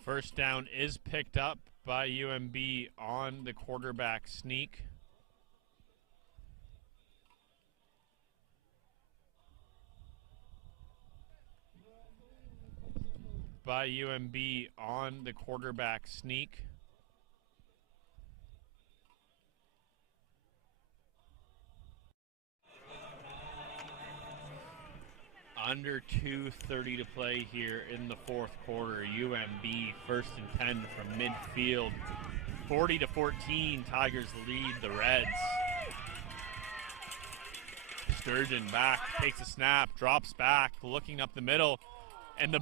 First down is picked up by UNB on the quarterback sneak. By UNB on the quarterback sneak. Under 2:30 to play here in the fourth quarter. UNB first and 10 from midfield. 40-14, Tigers lead the Reds. Sturgeon back, takes a snap, drops back, looking up the middle, and the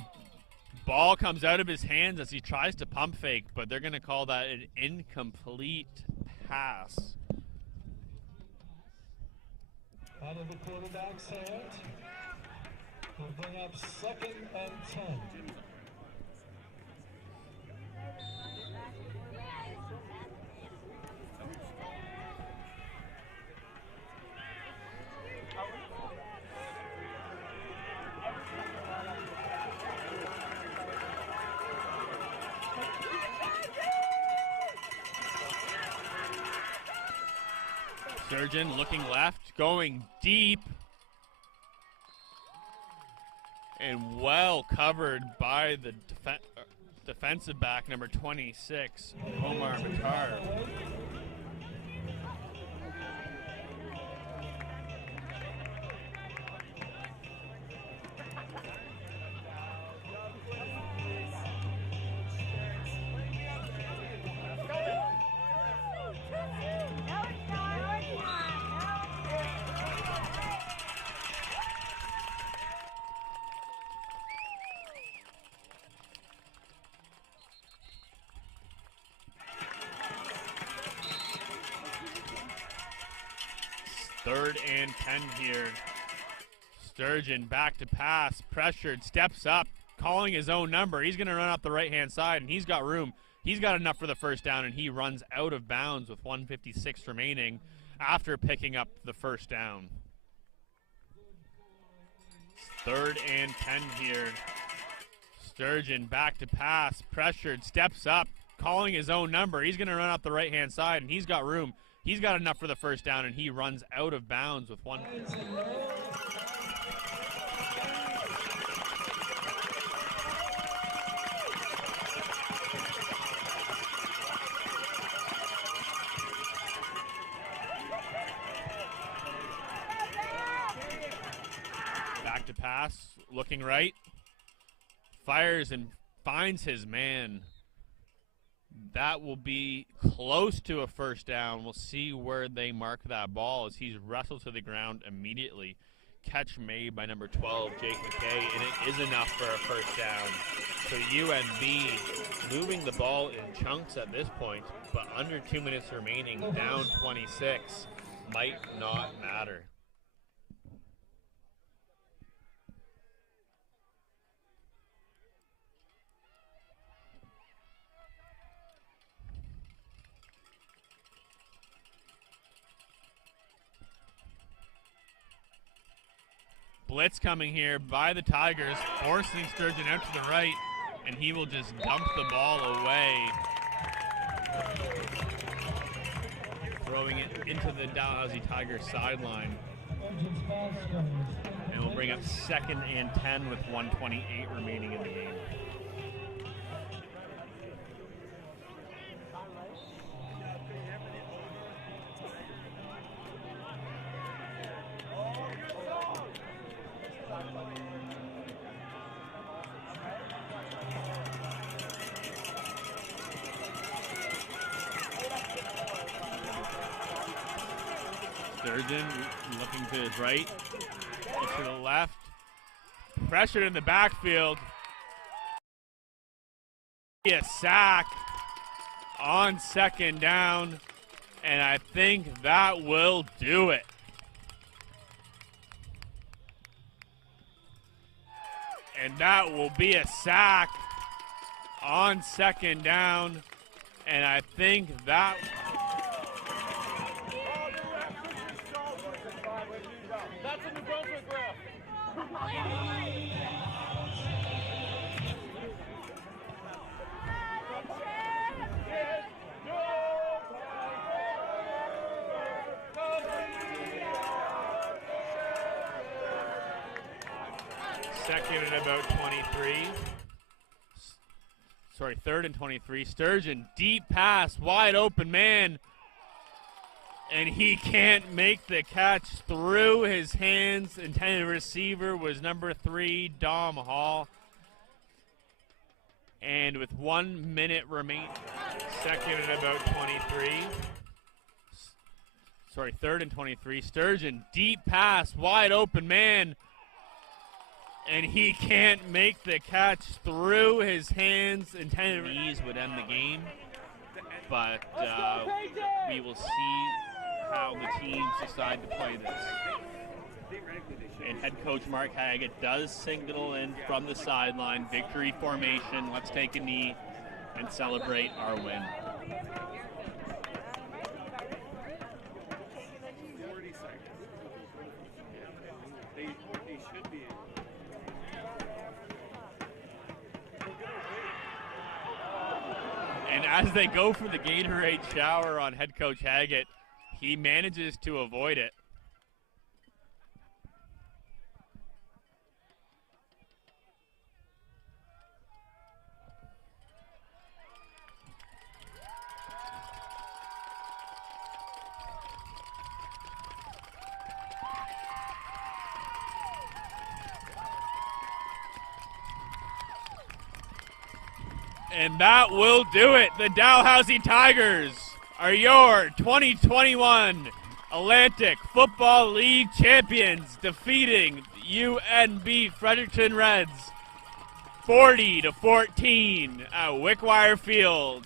ball comes out of his hands as he tries to pump fake, but they're going to call that an incomplete pass. Out of the quarterback's hand. We'll bring up second and 10. Sturgeon looking left, going deep. And well covered by the defensive back, number 26, Omar Matar. 3rd and 10 here. Sturgeon back to pass, pressured, steps up, calling his own number. He's going to run up the right-hand side, and he's got room. He's got enough for the first down, and he runs out of bounds with 1:56 remaining after picking up the first down. 3rd and 10 here. Sturgeon back to pass, pressured, steps up, calling his own number. He's going to run up the right-hand side, and he's got room. He's got enough for the first down, and he runs out of bounds with one. Back to pass, looking right. Fires and finds his man. That will be close to a first down. We'll see where they mark that ball as he's wrestled to the ground immediately. Catch made by number 12, Jake McKay, and it is enough for a first down. So UNB moving the ball in chunks at this point, but under 2 minutes remaining, down 26, might not matter. Blitz coming here by the Tigers, forcing Sturgeon out to the right, and he will just dump the ball away. Throwing it into the Dalhousie Tigers sideline. And we'll bring up 2nd and 10 with 1:28 remaining in the game. Sturgeon looking to his right, to the left, pressured in the backfield. A sack on 2nd down, and I think that will do it. And that will be a sack on 2nd down, and I think that... That's a New Brunswick ref. Second and about 23. Sorry, 3rd and 23. Sturgeon, deep pass, wide open man. And he can't make the catch through his hands. Intended receiver was number 3, Dom Hall. And with 1 minute remaining, 2nd and about 23. Sorry, 3rd and 23. Sturgeon, deep pass, wide open man. And he can't make the catch through his hands. Intended these would end the game. But we will see how the teams decide to play this. And head coach Mark Haggett does signal in from the sideline, victory formation, let's take a knee and celebrate our win. And as they go for the Gatorade shower on head coach Haggett, he manages to avoid it. And that will do it. The Dalhousie Tigers are your 2021 Atlantic Football League champions, defeating UNB Fredericton Reds 40-14 at Wickwire Field.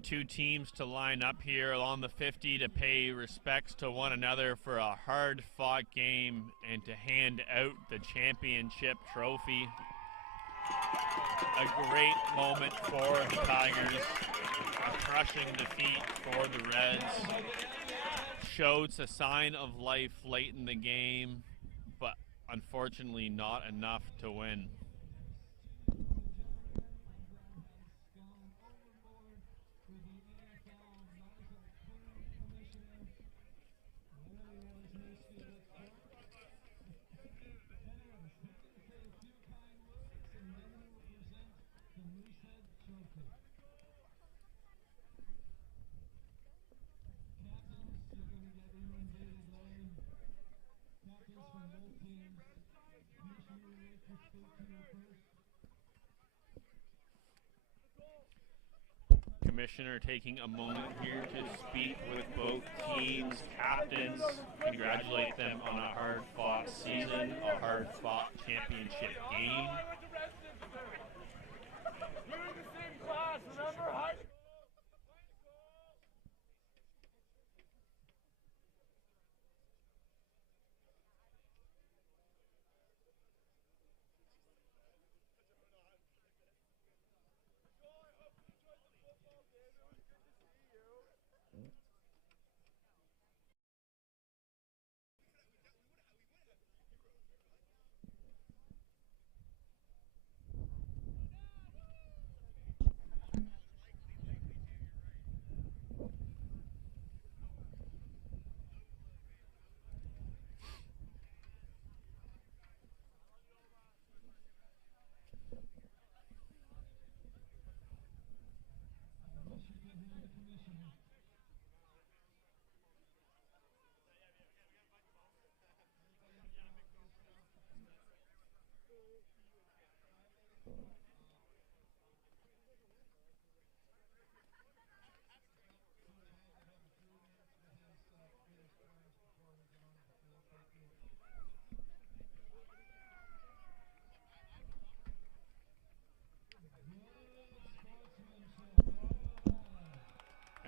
two teams to line up here along the 50 to pay respects to one another for a hard-fought game and to hand out the championship trophy. A great moment for the Tigers. A crushing defeat for the Reds. Showed a sign of life late in the game, but unfortunately not enough to win. Commissioner taking a moment here to speak with both teams' captains, congratulate them on a hard-fought season, a hard-fought championship game.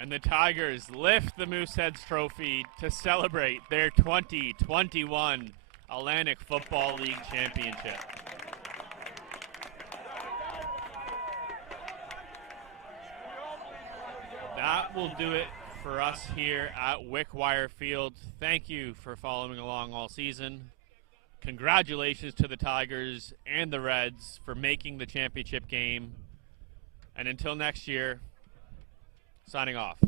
And the Tigers lift the Mooseheads Trophy to celebrate their 2021 Atlantic Football League Championship. That will do it for us here at Wickwire Field. Thank you for following along all season. Congratulations to the Tigers and the Reds for making the championship game. And until next year, signing off.